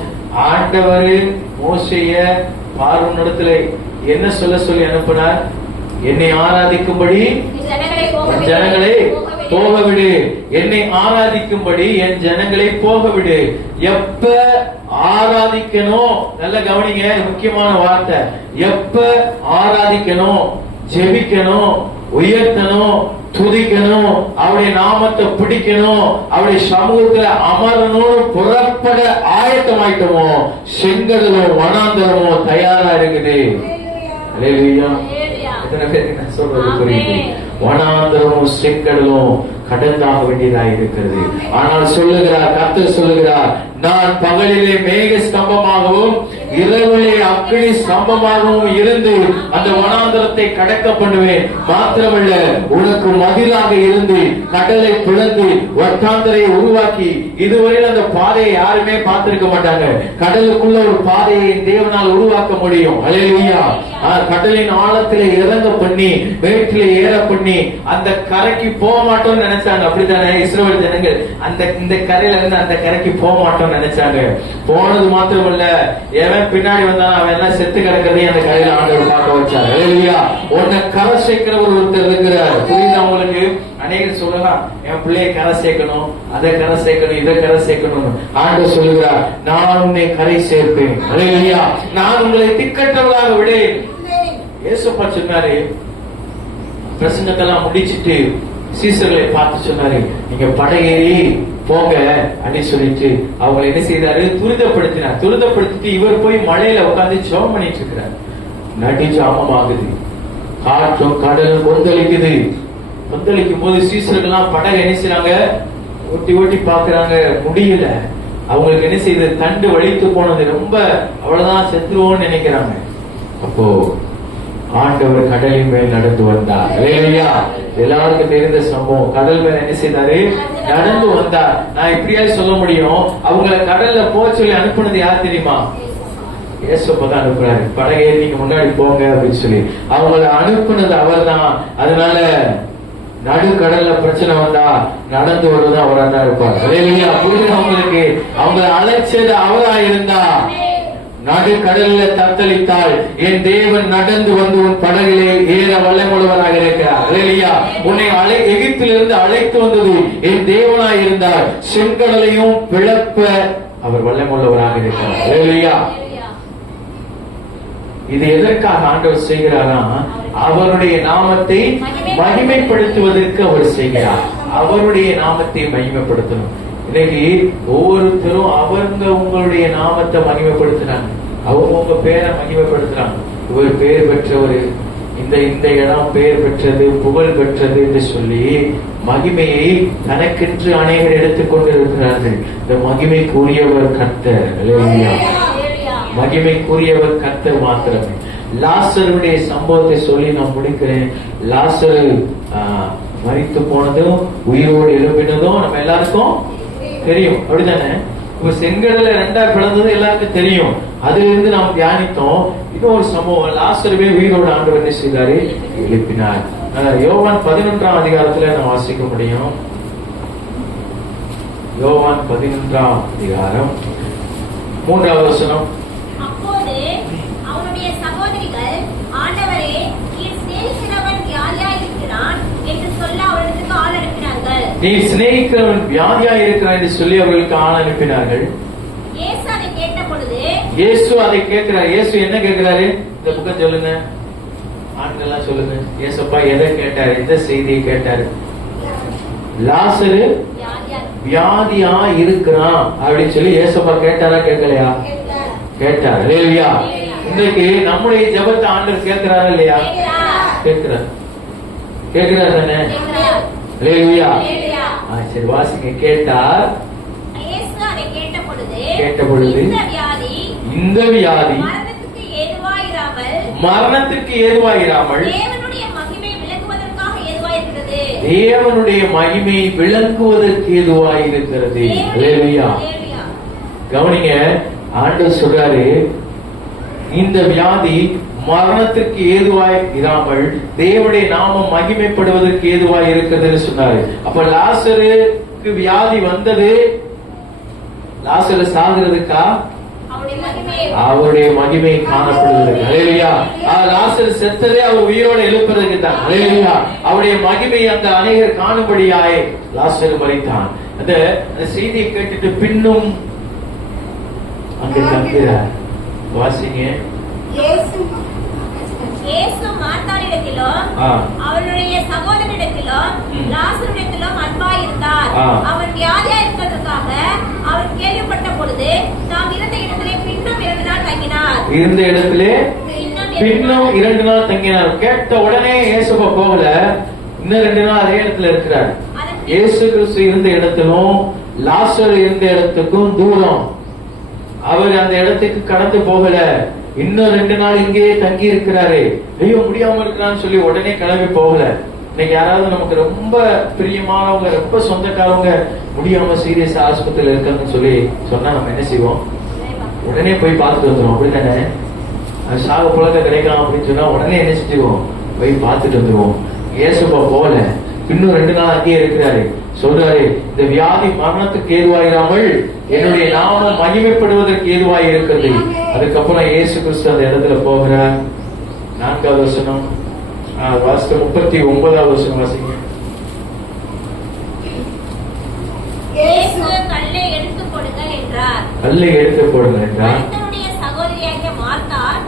ஆண்டவர் மோசேய பார்வோனிடத்துல என்ன சொல்ல சொல்லி அனுப்பினார்? என்னை ஆராதிக்கும்படி ஜனங்களை போக விடு, என்னை ஆராதிக்கும்படி என் ஜனங்களை போக விடு. எப்ப ஆராதிக்கணும்? நல்ல கவனிங்க, முக்கியமான வார்த்தை. எப்ப ஆராதிக்கணும், ஜெபிக்கணும், உயர்த்தணும், துதிக்கணும், அவருடைய நாமத்தை பிடிக்கணும், அவருடைய சமூகத்துல அமரணும், புறப்பட ஆயத்தமாயிட்டோமோ, செங்கடலோ வனாந்தரமோ தயாரா இருக்குது. அல்லேலூயா. எத்தனை பேருக்கு நான் சொல்றது புரியுது? வனாந்தரமும் செங்கடலும் கடந்தாக வேண்டியதாக இருக்கிறது. ஆனால் சொல்லுகிறார், கர்த்தர் சொல்லுகிறார், நான் பகலிலே மேக ஸ்தம்பமாகவும் இரவிலே அக்கினி ஸ்தம்பமாகவும் இருந்து அந்த வனாந்தரத்தை கடக்க பண்ணுவேன். மாத்திரமல்ல, உனக்கு மதிலாக இருந்து கடலை பிளந்து வட்டாந்தரை உருவாக்கி, இதுவரையில் அந்த பாதையை யாருமே பார்த்திருக்க மாட்டாங்க. கடலுக்குள்ள ஒரு பாதையை தேவனால் உருவாக்க முடியும். அல்லேலூயா. கடலின் ஆழத்திலே இறங்க பண்ணி, மேட்டிலே ஏற பண்ணி, அந்த கரைக்கு போக மாட்டோம்னு நினைச்சாங்க. அப்படித்தானே இஸ்ரவேல் ஜனங்கள் இந்த கரையில இருந்து அந்த கரைக்கு போக மாட்டோம்னு நினைச்சாங்க. போனது மாத்திரமல்ல, எவன் பின்னாடி வந்தாலும் அவன் எல்லாம் செத்து கிடக்கிறதையும் அந்த கரையில ஆண்டவர் பார்க்க வச்சார். அல்லேலூயா. உன்னை கரை சேர்க்கிறவர் ஒருத்தர் இருக்கிறார். புரியுதா உங்களுக்கு? அநேகர் சொல்லலாம், என் பிள்ளைய கரை சேர்க்கணும், அதை கரை சேர்க்கணும், இதை கரை சேர்க்கணும். ஆண்டவர் சொல்லுகிறார், நான் உன்னை கரை சேர்ப்பேன். அல்லேலூயா. நான் உங்களை திக்கற்றவர்களாக விடேன். இயேசுப்பா சொன்னாரு, பிரசங்கத்தெல்லாம் முடிச்சிட்டு சீசர்களை பார்த்து சொன்னாரு, நீங்க படையேறி போங்க அப்படின்னு சொல்லிட்டு அவங்க என்ன செய்தாரு? துரிதப்படுத்தினார். துரிதப்படுத்திட்டு இவர் போய் மழையில உட்கார்ந்து ஜெபம் பண்ணிட்டு இருக்கிறார். நடு ஜாமமாகுது, காற்றும் கடலும் கொந்தளிக்குது. கொந்தளிக்கும் போது சீசர்கள்லாம் படகு என்ன செய்றாங்க? ஓட்டி ஓட்டி பாக்குறாங்க, முடியல. அவங்களுக்கு என்ன செய்யுது? தண்டு வலித்து போனது. ரொம்ப அவ்வளவுதான், செத்துருவோம்னு நினைக்கிறாங்க. அப்போ ஆண்டவர் கடலின் மேல் நடந்து வந்தார். அல்லேலூயா. எல்லாருக்கும் தெரிந்த சம்பவம். கடல் மேல என்ன செய்தாரு? நடந்து வந்தார். நான் இப்படியா சொல்ல முடியும், அவங்களை கடல்ல போக சொல்லி அனுப்புனது யார் தெரியுமா? இயேசுப்பா தான் அனுப்புறாரு. படகை நீங்க முன்னாடி போங்க அப்படின்னு சொல்லி அவங்களை அனுப்புனது அவர் தான். அதனால நடுக்கடல்ல பிரச்சனை வந்தா நடந்து வருவதா அவரா தான் இருப்பார். அல்லேலூயா. புரியுது அவங்களுக்கு? அவங்களை அழைச்சது அவரா இருந்தா. நடுக்கடல்ல தத்தளித்தால் என் தேவன் நடந்து வந்து உன் படகிலே ஏற வல்லமுள்ளவராக இருக்கிறார். அல்லேலூயா. உன்னை எகிப்திலிருந்து அழைத்து வந்தது என் தேவனாய் இருந்தார். செங்கடலையும் பிளப்ப அவர் வல்லமுள்ளவராக இருக்கிறார். அல்லேலூயா. இது எதற்காக ஆண்டவர் செய்கிறாரா? அவருடைய நாமத்தை மகிமைப்படுத்துவதற்கு அவர் செய்கிறார். அவருடைய நாமத்தை மகிமைப்படுத்தணும். இன்னைக்கு ஒவ்வொருத்தரும் அவங்க உங்களுடைய நாமத்தை மகிமைப்படுத்துறாங்க, அவங்க உங்க பேரை மகிமைப்படுத்துறாங்க. இவர் பேர் பெற்றவர், இந்த இடம் பேர் பெற்றது, புகழ் பெற்றது என்று சொல்லி மகிமையை தனக்கென்று அநேகர் எடுத்துக்கொண்டு இருக்கிறார்கள். இந்த மகிமைக்குரியவர் கர்த்தர். அல்லேலூயா. மகிமைக்குரியவர் கர்த்தர் மாத்திரமே. லாசருடைய சம்பவத்தை சொல்லி நான் முடிக்கிறேன். லாசரு மரித்து போனதும் உயிரோடு எழுப்பினதும் நம்ம எல்லாருக்கும் தெரியும். அப்படித்தானே? இப்ப செங்கடல ரெண்டா பிளந்தது எல்லாருக்கும் தெரியும். அதுல இருந்து நாம் தியானித்தோம். இன்னொரு சம்பவம், லாசருவே உயிரோடு ஆண்டவர் என்ன செய்தாரு? எழுப்பினார். யோவான் 11ஆம் அதிகாரத்துல நம்ம வாசிக்க முடியும். யோவான் 11ஆம் அதிகாரம் 3வது வசனம். அப்போது அவனுடைய சகோதரிகள், ஆண்டவரே, நீர் சிநேகிக்கிறவன் வியாதியாயிருக்கிறான் என்று சொல்ல அவர்களுக்கு ஆள் அனுப்பினார்கள். நீ சிநேகிக்கிறவன் வியாதியாய் இருக்கிறான் என்று சொல்லி அவர்களுக்கு ஆள் அனுப்பினார்கள். இயேசு அதை கேட்ட பொழுது, இயேசு அதை கேட்கிறார். இயேசு என்ன கேட்கிறாரு? இந்த புக்கம் சொல்லுங்க, ஆண்கள்லாம் சொல்லுங்க. இயேசுப்பா எதை கேட்டாரு? எந்த செய்தியை கேட்டாரு? லாசரு வியாதியா இருக்கிறான் அப்படின்னு சொல்லி இயேசுப்பா கேட்டாரா கேட்கலையா? கேட்டார். அல்லேலூயா. இன்னைக்கு நம்முடைய ஜெபத்தை ஆண்டவர் கேட்கிறாரா இல்லையா? கேட்கிறார். கேட்கிறார் தானே? அல்லேலூயா. சரி வாசிங்க. கேட்டார். இயேசு அதை கேட்ட பொழுது, இந்த வியாதி மரணத்துக்கு ஏதுவாயிராமல் தேவனுடைய மகிமை விளங்குவதற்கு ஏதுவாயிருக்கிறது. அல்லேலூயா. கவனிங்க, ஆண்டவர் சொல்றாரு, இந்த வியாதி மரணத்திற்கு ஏதுவாய் இராமல் தேவனுடைய நாமம் மகிமைப்படுவதற்கு ஏதுவாய் இருக்கிறதுன்னு சொன்னாரு. அப்ப லாசருக்கு வியாதி வந்தது, லாசரு சாகிறதுக்கா? அவருடைய மகிமை காணப்படுவதற்கு. அல்லேலூயா. லாசரு செத்ததே அவர் உயிரோடு எழுப்புறதுக்கு தான். அல்லேலூயா. அவருடைய மகிமை அந்த அநேகர் காணும்படியாய் லாசரு மரித்தான். அந்த செய்தியை கேட்டுட்டு பின்னும் அங்கு தங்குகிறார். வாசிங்க. இயேசு மார்த்தாளிடத்திலும் அவருடைய சகோதரனிடத்திலும் லாசருவிடத்திலும் அன்பாயிருந்தார். அவன் வியாதியா இருப்பதற்காக அவர் கேள்விப்பட்ட பொழுது தாம் இருந்த இடத்திலே பின்னும் 2 நாள் தங்கினார். இருந்த இடத்திலே பின்னும் 2 நாள் தங்கினார். கேட்ட உடனே இயேசுப்பா போகல, இன்னும் 2 நாள் அதே இடத்துல இருக்கிறார். இயேசு கிறிஸ்து இருந்த இடத்திலும் லாசர் இருந்த இடத்துக்கும் தூரம். அவர் அந்த இடத்துக்கு கடந்து போகல. இன்னும் 2 நாள் இங்கேயே தங்கி இருக்கிறாரு. ஐயோ முடியாம இருக்கிறான்னு சொல்லி உடனே கிளம்பி போகல. இன்னைக்கு யாராவது நமக்கு ரொம்ப பிரியமானவங்க, ரொம்ப சொந்தக்காரவங்க முடியாம சீரியஸா ஆஸ்பத்திரியில இருக்காங்கன்னு சொல்லி சொன்னா நம்ம என்ன செய்வோம்? உடனே போய் பார்த்துட்டு வந்துடும். அப்படித்தானே? சாக புழக்க கிடைக்கலாம் அப்படின்னு சொன்னா உடனே என்ன செஞ்சுவோம்? போய் பார்த்துட்டு வந்துருவோம். இயேசுப்பா போகல, இன்னும் 2 நாள் அங்கேயே இருக்கிறாரு. சொல்றாரு, இந்த வியாதி மரணத்துக்கு ஏதுவாயிராமல் என்னுடைய நாமம் மகிமைப்படுவதற்கு ஏதுவாய் இருக்கிறது. அதுக்கப்புறம் இயேசு கிறிஸ்து அந்த இடத்துல போகிறார். 4வது வசனம் வாசிக்க, 39வது வசனம் வாசிங்க. இயேசு கல்லை எடுத்து போடுங்கள் என்றார். கல்லை எடுத்து போடுங்கள் என்றார். மரித்தவருடைய சகோதரியாகிய மார்த்தாள்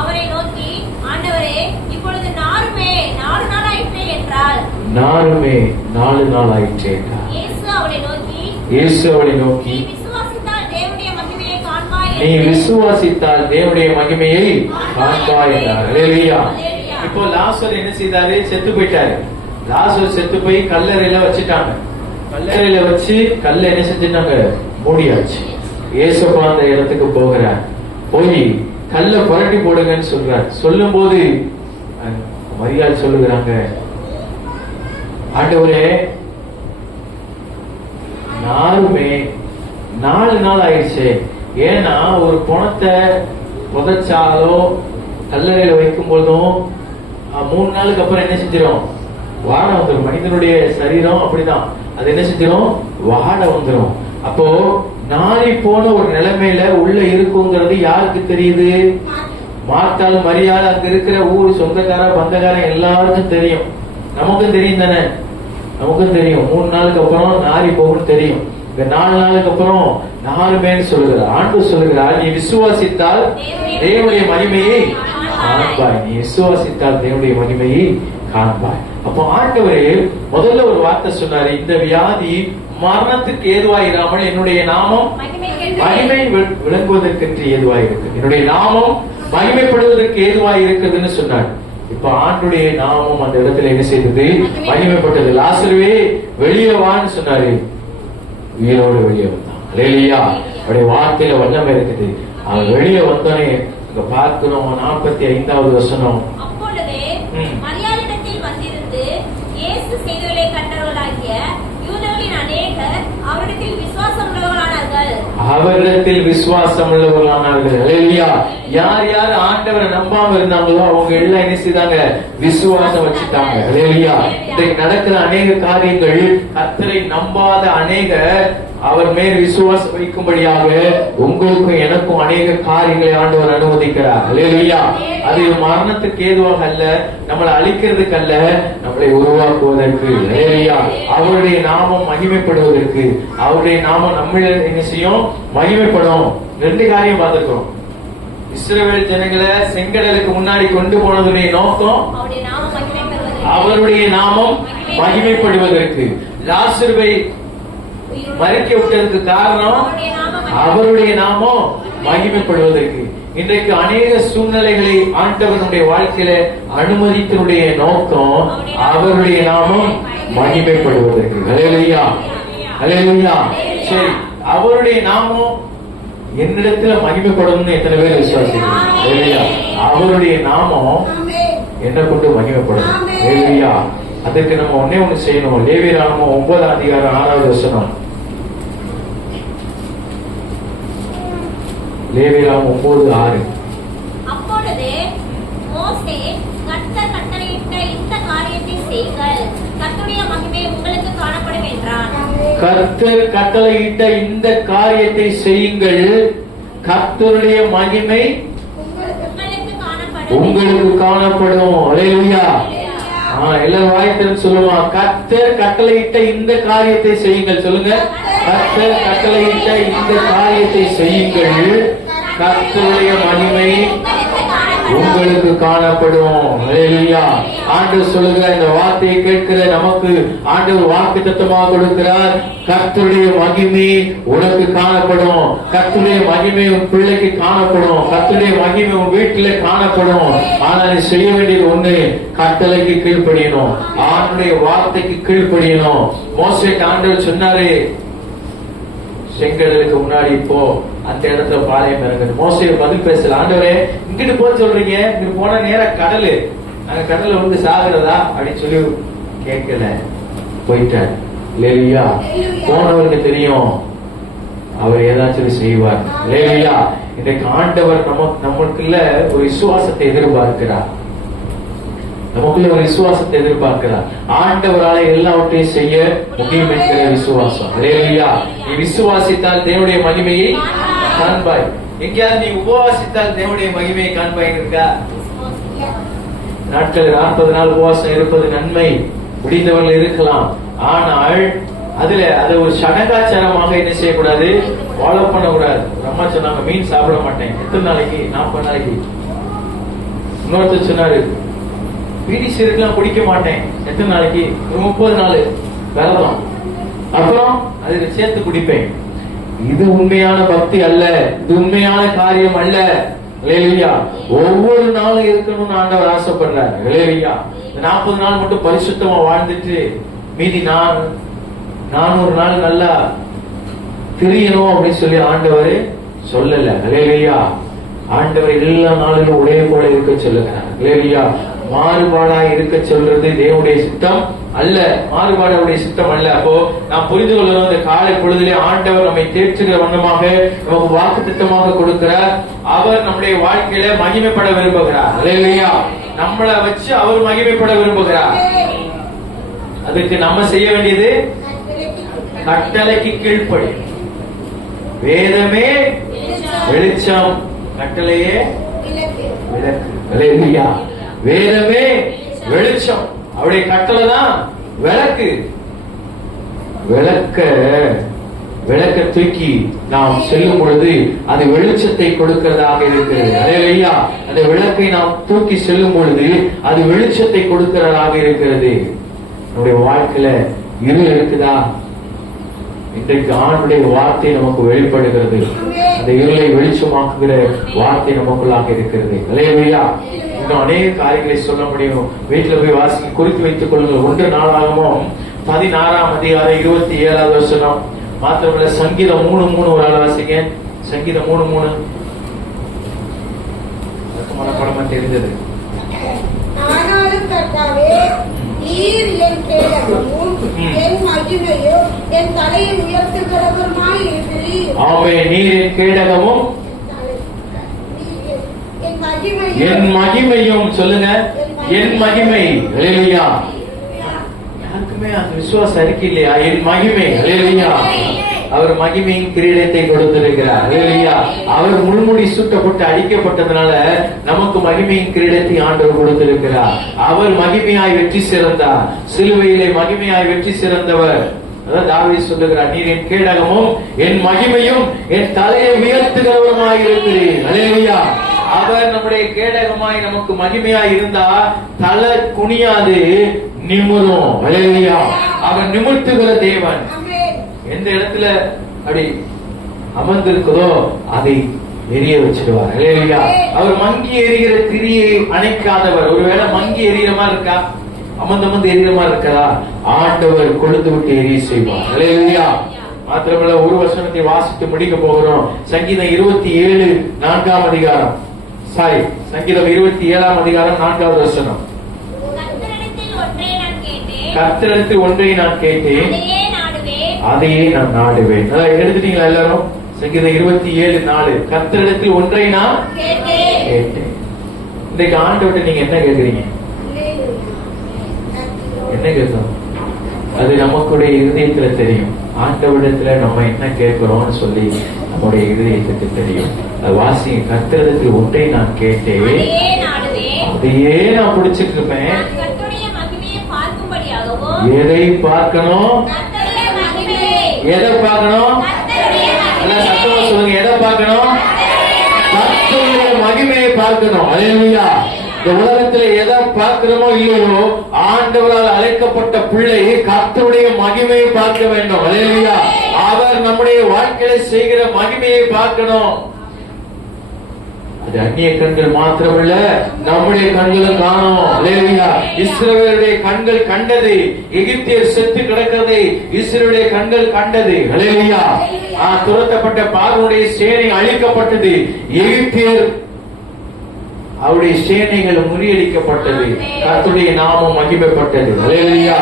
அவரை நோக்கி, ஆண்டவரே, இப்பொழுது நாருமே 4 நாள் ஆயிற்றே என்றாள். நாருமே 4 நாள் ஆயிற்றே என்றார். இயேசு அவளை நோக்கி, நீ விசுவாசித்தால் தேவனுடைய மகிமையை காண்பாய் என்றார். அல்லேலூயா. இப்போ லாசர் என்ன செய்தாரு? செத்து போயிட்டாரு. லாசர் செத்து போய் கல்லறையில வச்சுட்டாங்க. கல்லறையில வச்சு கல்ல என்ன செஞ்சுட்டாங்க? மூடியாச்சு. இயேசுப்பா அந்த இடத்துக்கு போகிறார். போய் கல்ல புரட்டி போடுங்கன்னு சொல்றார். சொல்லும் போது மரியாள் சொல்லுகிறாங்க, ஆண்டவரே, நாருமே 4 நாள் ஆயிடுச்சு. ஏன்னா ஒரு பணத்தை புதைச்சாலோ கல்லறையில வைக்கும் போதும் 3 நாளுக்கு அப்புறம் என்ன செஞ்சிடும்? வாட வந்துடும். மனிதனுடைய சரீரம் அப்படிதான், அது என்ன செஞ்சிடும்? வாட வந்துடும். அப்போ நாளை போன ஒரு நிலைமையில உள்ள இருக்குங்கிறது யாருக்கு தெரியுது? மார்த்தாள், மரியாள், அங்க இருக்கிற ஊர் சொந்தக்கார பந்தக்காரன் எல்லாருக்கும் தெரியும். நமக்கும் தெரியும் தானே? நமக்கும் தெரியும். 3 நாளுக்கு அப்புறம் நாரி போகும்னு தெரியும். இந்த 4 நாளுக்கு அப்புறம் நாருமேன்னு சொல்லுகிறார். ஆண்டவர் சொல்லுகிறார், நீ விசுவாசித்தால் தேவனுடைய மகிமையை காண்பாய். நீ விசுவாசித்தால் தேவனுடைய மகிமையை காண்பாய். அப்போ ஆண்டவரே முதல்ல ஒரு வார்த்தை சொன்னாரு, இந்த வியாதி மரணத்துக்கு ஏதுவாயிராமல் என்னுடைய நாமம் மகிமை விளங்குவதற்கு ஏதுவாய் இருக்கு. என்னுடைய நாமம் மகிமைப்படுவதற்கு ஏதுவாய் இருக்குதுன்னு சொன்னார். இப்ப ஆண்டுடைய நாமம் அந்த இடத்துல என்ன செய்தது? மகிமைப்பட்டது. லாசருவே வெளியே வான்னு சொன்னாரு. உயிரோடு வெளியே வந்தான். அல்லேலூயா. அவருடைய வார்த்தையில வல்லமை இருக்குது. அவன் வெளியே வந்தோடனே இங்க பார்க்கிறோம் 45வது வசனம். அப்பொழுதே மரியாளிடத்தில் வந்திருந்து இயேசு செய்தவர்களை கண்டவர்களாகிய யூதர்களின் அநேகர் அவரிடத்தில் விசுவாசம் உள்ளவர்களானார்கள். அல்லேலூயா. யார் யார் ஆண்டவரை நம்பாம இருந்தாங்களோ அவங்க எல்லாம் என்ன செய்தாங்க? விசுவாசம் வச்சுட்டாங்க. அல்லேலூயா. இன்றைக்கு நடக்கிற அநேக காரியங்கள் கர்த்தரை நம்பாத அநேக அவர் மேல் விசுவாசம் வைக்கும்படியாக உங்களுக்கும் எனக்கும் அநேக காரியங்களை ஆண்டவர் அனுமதிக்கிறார். அல்லேலூயா. அது மரணத்துக்கு ஏதுவாக அல்ல, நம்மளை அழிக்கிறதுக்கு அல்ல, நம்மளை உருவாக்குவதற்கு. அல்லேலூயா. அவருடைய நாமம் மகிமைப்படுவதற்கு, அவருடைய நாமம் நம்மள என்ன செய்யும்? மகிமைப்படும். 2 காரியம் பார்த்திருக்கிறோம். இஸ்ரவேல் ஜனங்களை செங்கடலுக்கு முன்னாடி கொண்டு போனதுடைய நோக்கம் அவருடைய நாமம் மகிமைப்படுவதற்கு. லாசருவை மறிக்க விட்டதற்கு காரணம் அவருடைய நாமம் மகிமைப்படுவதற்கு. இன்றைக்கு அநேக சூழ்நிலைகளை ஆண்டவனுடைய வாழ்க்கையில அனுமதித்தனுடைய நோக்கம் அவருடைய நாமம் மகிமைப்படுவதற்கு. அல்லேலூயா. அல்லேலூயா. சரி, அவருடைய நாமம் என்னிடத்துல மகிமைப்படும் எத்தனை பேர் விசுவாசிக்கிறீங்க? அவருடைய நாமம் என்ன கொண்டு மகிமைப்படும். அல்லேலூயா. அதுக்கு நம்ம ஒண்ணு செய்யணும். லேவியராகமம் 9ஆம் அதிகாரம் 6வது வசனம். லேவியராகமம் 9:6. அப்பொழுது மோசே, கர்த்தர் கட்டளையிட்ட இந்த காரியத்தை செய்யுங்கள், கர்த்தருடைய மகிமை உங்களுக்கு காணப்படும் என்றான். கர்த்தர் கட்டளையிட்ட இந்த காரியத்தை செய்யுங்கள், கர்த்தருடைய மகிமை உங்களுக்கு காணப்படும். அல்லேலூயா. எல்லாரும் வாய்த்திறன் சொல்லுமா? கர்த்தர் கட்டளையிட்ட இந்த காரியத்தை செய்யுங்கள். சொல்லுங்க. கர்த்தர் கட்டளையிட்ட இந்த காரியத்தை செய்யுங்கள், கர்த்தருடைய மகிமை உங்களுக்கு காணப்படும். அல்லேலூயா. ஆண்டவர் சொல்லுகிற இந்த வார்த்தையை கேட்கிற நமக்கு ஆண்டவர் வாக்குத்தத்தமாக கொடுக்கிறார். கர்த்தருடைய மகிமை உனக்கு காணப்படும். கர்த்தருடைய மகிமை உன் பிள்ளைக்கு காணப்படும். கர்த்தருடைய மகிமை உன் வீட்டில காணப்படும். ஆனால் நீ செய்ய வேண்டியது ஒண்ணு, கட்டளைக்கு கீழ்ப்படியணும். ஆண்டுடைய வார்த்தைக்கு கீழ்ப்படியணும். மோசேக்கு ஆண்டவர் சொன்னாரு, செங்கடலுக்கு முன்னாடி போ, அந்த இடத்துல பாளையம் இறங்குது. மோசே பதில் பேசல, ஆண்டவரே இங்கிட்டு போக சொல்றீங்க, இங்கிட்டு போன நேரா கடலு, நாங்க கடல்ல வந்து சாகுறதா அப்படின்னு சொல்லி கேட்கல, போயிட்டார். லேலியா போனவருக்கு தெரியும் அவர் ஏதாச்சும் செய்வார். லேலியா இன்றைக்கு ஆண்டவர் நமக்குள்ள ஒரு விசுவாசத்தை எதிர்பார்க்கிறார். நமக்குள்ள ஒரு விசுவாசத்தை எதிர்பார்க்கிறார். ஆண்டவரால எல்லாவற்றையும் செய்ய முடியும் என்கிற விசுவாசம். லேலியா நீ விசுவாசித்தால் தேவனுடைய மகிமையை காண்பாய். எங்கேயாவது நீ உபவாசித்தால் தேவனுடைய மகிமையை காண்பாய் இருக்கா? நாட்கள் 40 நாள் உபவாசம் இருப்பது நன்மை, முடிந்தவர்கள் இருக்கலாம். ஆனால் அதை ஒரு சடங்காச்சாரமாக என்ன செய்யக்கூடாது, ஃபாலோ பண்ணக்கூடாது. அம்மா சொன்னாங்க மீன் சாப்பிட மாட்டேன், எத்தனை நாளைக்கு? 40 நாளைக்கு. இன்னொருத்தர் சொன்னாரு பீடி சிறுக்கெல்லாம் குடிக்க மாட்டேன், எத்தனை நாளைக்கு? 30 நாள் விரதம், அப்புறம் அதுல சேர்த்து குடிப்பேன். இது உண்மையான பக்தி அல்ல, இது உண்மையான காரியம் அல்ல. ஹல்லேலூயா. ஒவ்வொரு நாளும் இருக்கணும்னு ஆண்டவர் ஆசைப்படுறார். ஹல்லேலூயா. 40 நாள் மட்டும் பரிசுத்தமா வாழ்ந்துட்டு மீதி 400 நாள் நல்லா திரியணும் அப்படின்னு சொல்லி ஆண்டவர் சொல்லல. ஹல்லேலூயா. ஆண்டவர் எல்லா நாளிலும் ஒரே போல இருக்க சொல்லுகிறார். ஹல்லேலூயா. மாறுபாடா இருக்க சொல்றது தேவனுடைய சித்தம் அல்ல, மாறுபாடுடைய சித்தம் அல்ல. அப்போ நாம் புரிந்து கொள்ளணும், இந்த காலை பொழுதிலே ஆண்டவர் நம்மை தேற்றுகிற வண்ணமாக நமக்கு வாக்கு திட்டமாக கொடுக்கிறார். அவர் நம்முடைய வாழ்க்கையில மகிமைப்பட விரும்புகிறார். ஹல்லேலூயா. நம்மளை வச்சு அவர் மகிமைப்பட விரும்புகிறார். அதுக்கு நம்ம செய்ய வேண்டியது கட்டளைக்கு கீழ்ப்படி. வேதமே வெளிச்சம், கட்டளையே விளக்கு. ஹல்லேலூயா. வேதமே வெளிச்சம், அவருடைய கட்டளை தான் விளக்கு. விளக்க தூக்கி நாம் செல்லும் பொழுது அது வெளிச்சத்தை கொடுக்கிறதாக இருக்கிறது. ஹல்லேலூயா. அந்த விளக்கை நாம் தூக்கி செல்லும் பொழுது அது வெளிச்சத்தை கொடுக்கிறதாக இருக்கிறது. நம்முடைய வாழ்க்கையில இருள் இருக்குதா? இன்றைக்கு ஆண்டுடைய வார்த்தை நமக்கு வெளிப்படுகிறது. அந்த இருளை வெளிச்சமாக்குகிற வார்த்தை நமக்குள்ளாக இருக்கிறது. ஹல்லேலூயா. இன்னும் அநேக காரியங்களை சொல்ல முடியும். வீட்டுல போய் வாசிக்க குறித்து வைத்துக் கொள்ளுங்கள். 1 நாளாகமம் 16ஆம் அதிகாரம் 27வது வசனம். மாத்திரமல்ல சங்கீதம் 3:3 ஒரு ஆள் வாசிங்க. சங்கீதம் 3:3 மனப்பாடமா தெரிஞ்சது. ஆனாலும் கர்த்தாவே, நீர் என் கேடகமும் என் மகிமையும் என் தலையை உயர்த்துகிறவருமாய் இருக்கிறீர். ஆமென். நீர் என் கேடகமும் என் மகிமையும். சொல்லுங்க, என் மகிமை. ஹல்லேலூயா. யாருக்குமே அந்த விசுவாசம் இருக்கு இல்லையா? என் மகிமை. ஹல்லேலூயா. அவர் மகிமையின் கிரீடத்தை கொடுத்திருக்கிறார். ஹல்லேலூயா. அவர் முள்முடி சூட்டப்பட்டு அடிக்கப்பட்டதுனால நமக்கு மகிமையின் கிரீடத்தை ஆண்டவர் கொடுத்திருக்கிறார். அவர் மகிமையாய் வெற்றி சிறந்தார். சிலுவையிலே மகிமையாய் வெற்றி சிறந்தவர். அதான் தாவீது சொல்லுகிறார், நீர் என் கேடகமும் என் மகிமையும் என் தலையை உயர்த்துகிறவருமாய் இருக்கிறீர். ஹல்லேலூயா. அவர் நம்முடைய கேடகமாய் நமக்கு மகிமையாய் இருந்தா தலை குனியாது, நிமிரும். ஹல்லேலூயா. அவர் நிமிர்த்துகிற தேவன். எந்த இடத்துல அப்படி அமர்ந்திருக்கிறதோ அதை எரிய வச்சிடுவார். ஹல்லேலூயா. அவர் மங்கி எரிகிற திரியை அணைக்காதவர். ஒருவேளை மங்கி எரிகிற மாதிரி இருக்கா, அமர்ந்து எரிகிற மாதிரி இருக்கா, ஆண்டவர் கொழுந்து விட்டு எரிய செய்வார். ஹல்லேலூயா. மாத்திரமல்ல ஒரு வசனத்தை வாசித்து முடிக்க போகிறோம். சங்கீதம் 27 4ஆம் அதிகாரம். சங்கீதம் 27ஆம் அதிகாரம் 4வது வசனம். கர்த்தரிடத்தில் ஒன்றை நான் கேட்டேன், அதையே நான் நாடுவேன். எடுத்துட்டீங்களா எல்லாரும்? சங்கீதம் 27:4. கர்த்தரிடத்தில் ஒன்றை நான் கேட்டேன். இன்றைக்கு ஆண்டவர்கிட்ட நீங்க என்ன கேட்கிறீங்க? என்ன கேட்கணும்? அது நமக்குடைய இருதயத்துல தெரியும். ஆண்டவரிடத்துல நம்ம என்ன கேட்கிறோம்னு சொல்லி நம்முடைய இருதயத்துக்கு தெரியும். அது வாசிங்க. கர்த்தரிடத்தில் ஒன்றை நான் கேட்டேன், அதையே நான் பிடிச்சிட்டு இருப்பேன். எதை பார்க்கணும்? எதை பார்க்கணும்? சத்தமா சொல்லுங்க. எதை பார்க்கணும்? கர்த்தருடைய மகிமையை பார்க்கணும். ஹல்லேலூயா. இந்த உலகத்துல எதை பார்க்கிறோமோ இல்லையோ, ஆண்டவரால் அழைக்கப்பட்ட பிள்ளை கர்த்தருடைய மகிமையை பார்க்க வேண்டும். ஹல்லேலூயா. அவர் நம்முடைய வாழ்க்கையில செய்கிற மகிமையை பார்க்கணும். அது அந்நிய கண்கள் மாத்திரமல்ல, நம்முடைய கண்களும் காணும். அல்லேலூயா. இஸ்ரவேலுடைய கண்கள் கண்டது, எகிப்தியர் செத்து கிடக்கிறதை இஸ்ரவேலுடைய கண்கள் கண்டது. அல்லேலூயா. துரத்தப்பட்ட பார்வோனுடைய சேனை அழிக்கப்பட்டது, எகிப்தியர் அவருடைய சேனைகள் முறியடிக்கப்பட்டது, கர்த்தருடைய நாமம் மகிமைப்பட்டது. அல்லேலூயா.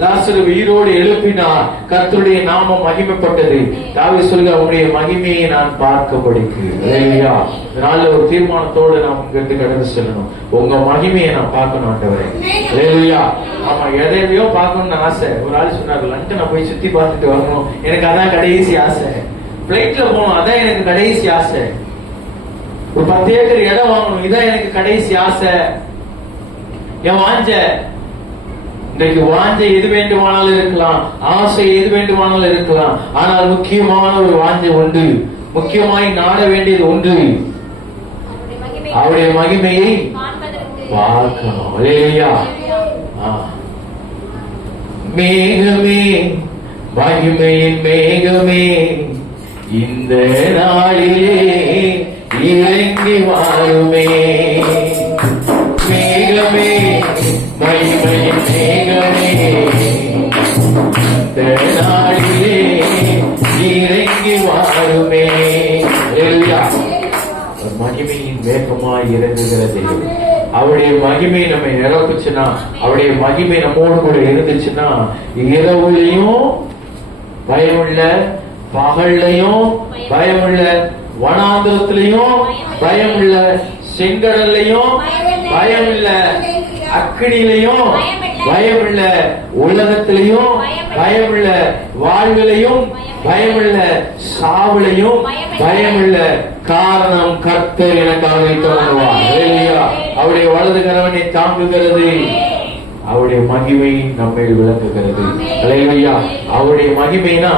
லாசரு உயிரோடு எழுப்பினார், கர்த்தருடைய நாமம் மகிமைப்பட்டது. தாவீது சொல்லுங்க, உங்களுடைய மகிமையை நான் பார்க்கபடிக்கு. அல்லேலூயா. இதனால ஒரு தீர்மானத்தோடு நாம் இங்கிருந்து கடந்து செல்லணும். உங்க மகிமையை நான் பார்க்கணும் ஆண்டவரே. அல்லேலூயா. ஆமா, எதையோ பார்க்கணும்னு ஆசை. ஒரு ஆள் சொன்னார், லண்டனை போய் சுத்தி பார்த்துட்டு வரணும், எனக்கு அதான் கடைசி ஆசை. பிளைட்ல போகணும், அதான் எனக்கு கடைசி ஆசை. ஒரு 10 ஏக்கர் இடம் வாங்கணும், இதான் எனக்கு கடைசி ஆசை. என் வாஞ்ச இன்றைக்கு வாஞ்சை எது வேண்டுமானாலும் இருக்கலாம், ஆசை எது வேண்டுமானாலும் இருக்கலாம். ஆனால் முக்கியமான ஒரு வாஞ்சை உண்டு, முக்கியமாய் நாட வேண்டியது ஒன்று, அவருடைய மகிமையை பார்க்கணும். அல்லேலூயா. மேகமே, மகிமையின் மேகமே, இந்த நாளிலே இறங்கி வாருமே. மேகமே, மகிமையின் மேகமே, இந்த நாளிலே இறங்கி வாருமே. அல்லேலூயா. மகிமையின் வேகமாய் இறங்குகிறது. அவருடைய மகிமை நம்மை நிரப்புச்சுன்னா, அவருடைய மகிமை நம்மோடு கூட இருந்துச்சுன்னா, இரவுலையும் பயமுள்ள, பகல்லையும் பயமுள்ள, வனாந்திரத்திலையும் பயமுள்ள, செங்கடல்லையும் பயமில்ல, அக்கினிலையும் பயமில்ல, உலகத்திலையும் பயமில்ல, வாழ்விலையும் பயமில்ல, சாவுலையும் பயமில்ல. காரணம், கர்த்தர் எனக்காக தோன்றுவார். அவருடைய வலது கரவனை தாங்குகிறது, அவருடைய மகிமை நம்மை விளங்குகிறது. அல்லேலூயா. அவருடைய மகிமைனா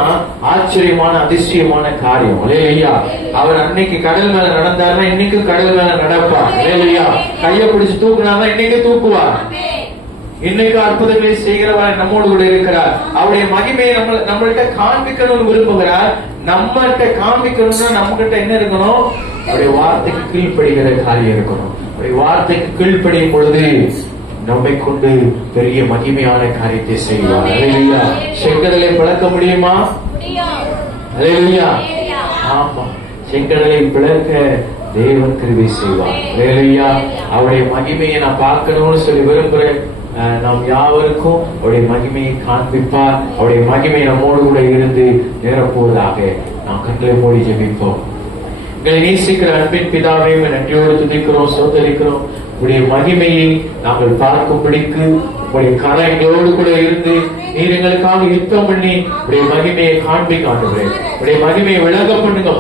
ஆச்சரியமான அதிசயமான காரியம். அல்லேலூயா. அவர் அன்னைக்கு கடல் மேல நடந்தாருன்னா இன்னைக்கு கடல் மேல நடப்பார். அல்லேலூயா. கையை பிடிச்சு தூக்குனாருன்னா இன்னைக்கு தூக்குவார். இன்னைக்கு அற்புதங்களை செய்கிறவர் நம்மோடு கூட இருக்கிறார். அவருடைய மகிமையை நம்மள்கிட்ட காண்பிக்கணும்னு விரும்புகிறார். நம்மகிட்ட காண்பிக்கணும்னா நம்ம கிட்ட என்ன இருக்கணும்? அவருடைய வார்த்தைக்கு கீழ்ப்படுகிற காரியம் இருக்கணும். அவருடைய வார்த்தைக்கு கீழ்ப்படியும் பொழுது நம்மை கொண்டு பெரிய மகிமையான காரியத்தை செய்வார். அல்லேலூயா. செங்கடலை பிளக்க முடியுமா? அல்லேலூயா. ஆமா, செங்கடலை பிளக்க தேவன் கிருபை செய்வார். அல்லேலூயா. அவருடைய மகிமையை நான் பார்க்கணும்னு சொல்லி விரும்புறேன். நாம் யாவருக்கும் அவருடைய மகிமையை காண்பிப்பார். அவருடைய மகிமை நம்மோடு கூட இருந்து நிரப்புவதாக. நாம் கண்களை மூடி ஜெபிப்போம். எங்களை நேசிக்கிற அன்பின் பிதாவை நன்றியோடு துதிக்கிறோம், சோதரிக்கிறோம். உடைய மகிமையை நாங்கள் பார்க்கும்படிக்கு உடைய கரங்களோடு கூட இருந்து நீர் எங்களுக்காக யுத்தம் பண்ணி உடைய மகிமையை காண்பிக்க ஆண்டுகிறேன். உடைய மகிமையை விளங்க பண்ணுங்க.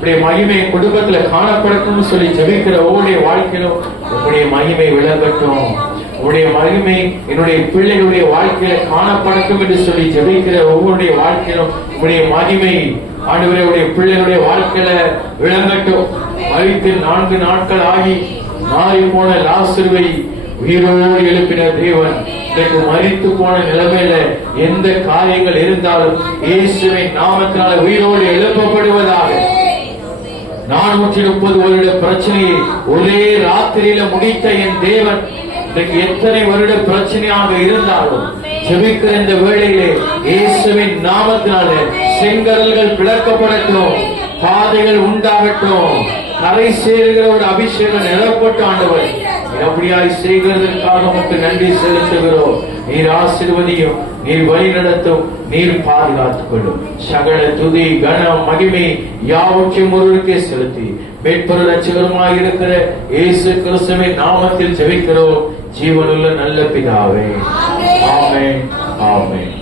உடைய மகிமையை குடும்பத்துல காணப்படட்டும்னு சொல்லி ஜெபிக்கிற ஒவ்வொருடைய வாழ்க்கையிலும் உங்களுடைய மகிமை விளங்கட்டும். உடைய மகிமை என்னுடைய பிள்ளைகளுடைய வாழ்க்கையில காணப்படட்டும் என்று சொல்லி ஜெபிக்கிற ஒவ்வொருடைய வாழ்க்கையிலும் உடைய மகிமை ஆண்டவரே உடைய பிள்ளைகளுடைய வாழ்க்கையில விளங்கட்டும். மரித்து 4 நாட்கள் ஆகி மாறி போன லாசருவை உயிரோடு எழுப்பின தேவன் இன்றைக்கு மரித்து போன நிலைமையில எந்த காரியங்கள் இருந்தாலும் இயேசுவின் நாமத்தினால உயிரோடு எழுப்பப்படுவதாக. 430 வருட பிரச்சனையை ஒரே ராத்திரியில முடித்த என் தேவன் இன்றைக்கு எத்தனை வருட பிரச்சனையாக இருந்தாலும் ஜெபிக்கிற இந்த வேளையிலே இயேசுவின் நாமத்தினால செங்கடல்கள் பிளக்கப்படட்டும், பாதைகள் உண்டாகட்டும், கரை சேருகிற ஒரு அபிஷேகம் நிரப்பட்டு ஆண்டவர் அப்படியாய் செய்கிறதற்காக உமக்கு நன்றி செலுத்துகிறோம். நீர் ஆசீர்வதியும், நீர் வழி நடத்தும், நீர் பாதுகாத்துக் கொள்ளும். சகல துதி கனம் மகிமை யாவற்றையும் ஒருவருக்கே செலுத்தி மீட்பர் ரட்சகருமாய் இருக்கிற இயேசு கிறிஸ்துவின் நாமத்தில் ஜெபிக்கிறோம் ஜீவனுள்ள நல்ல பிதாவே. ஆமென், ஆமென்.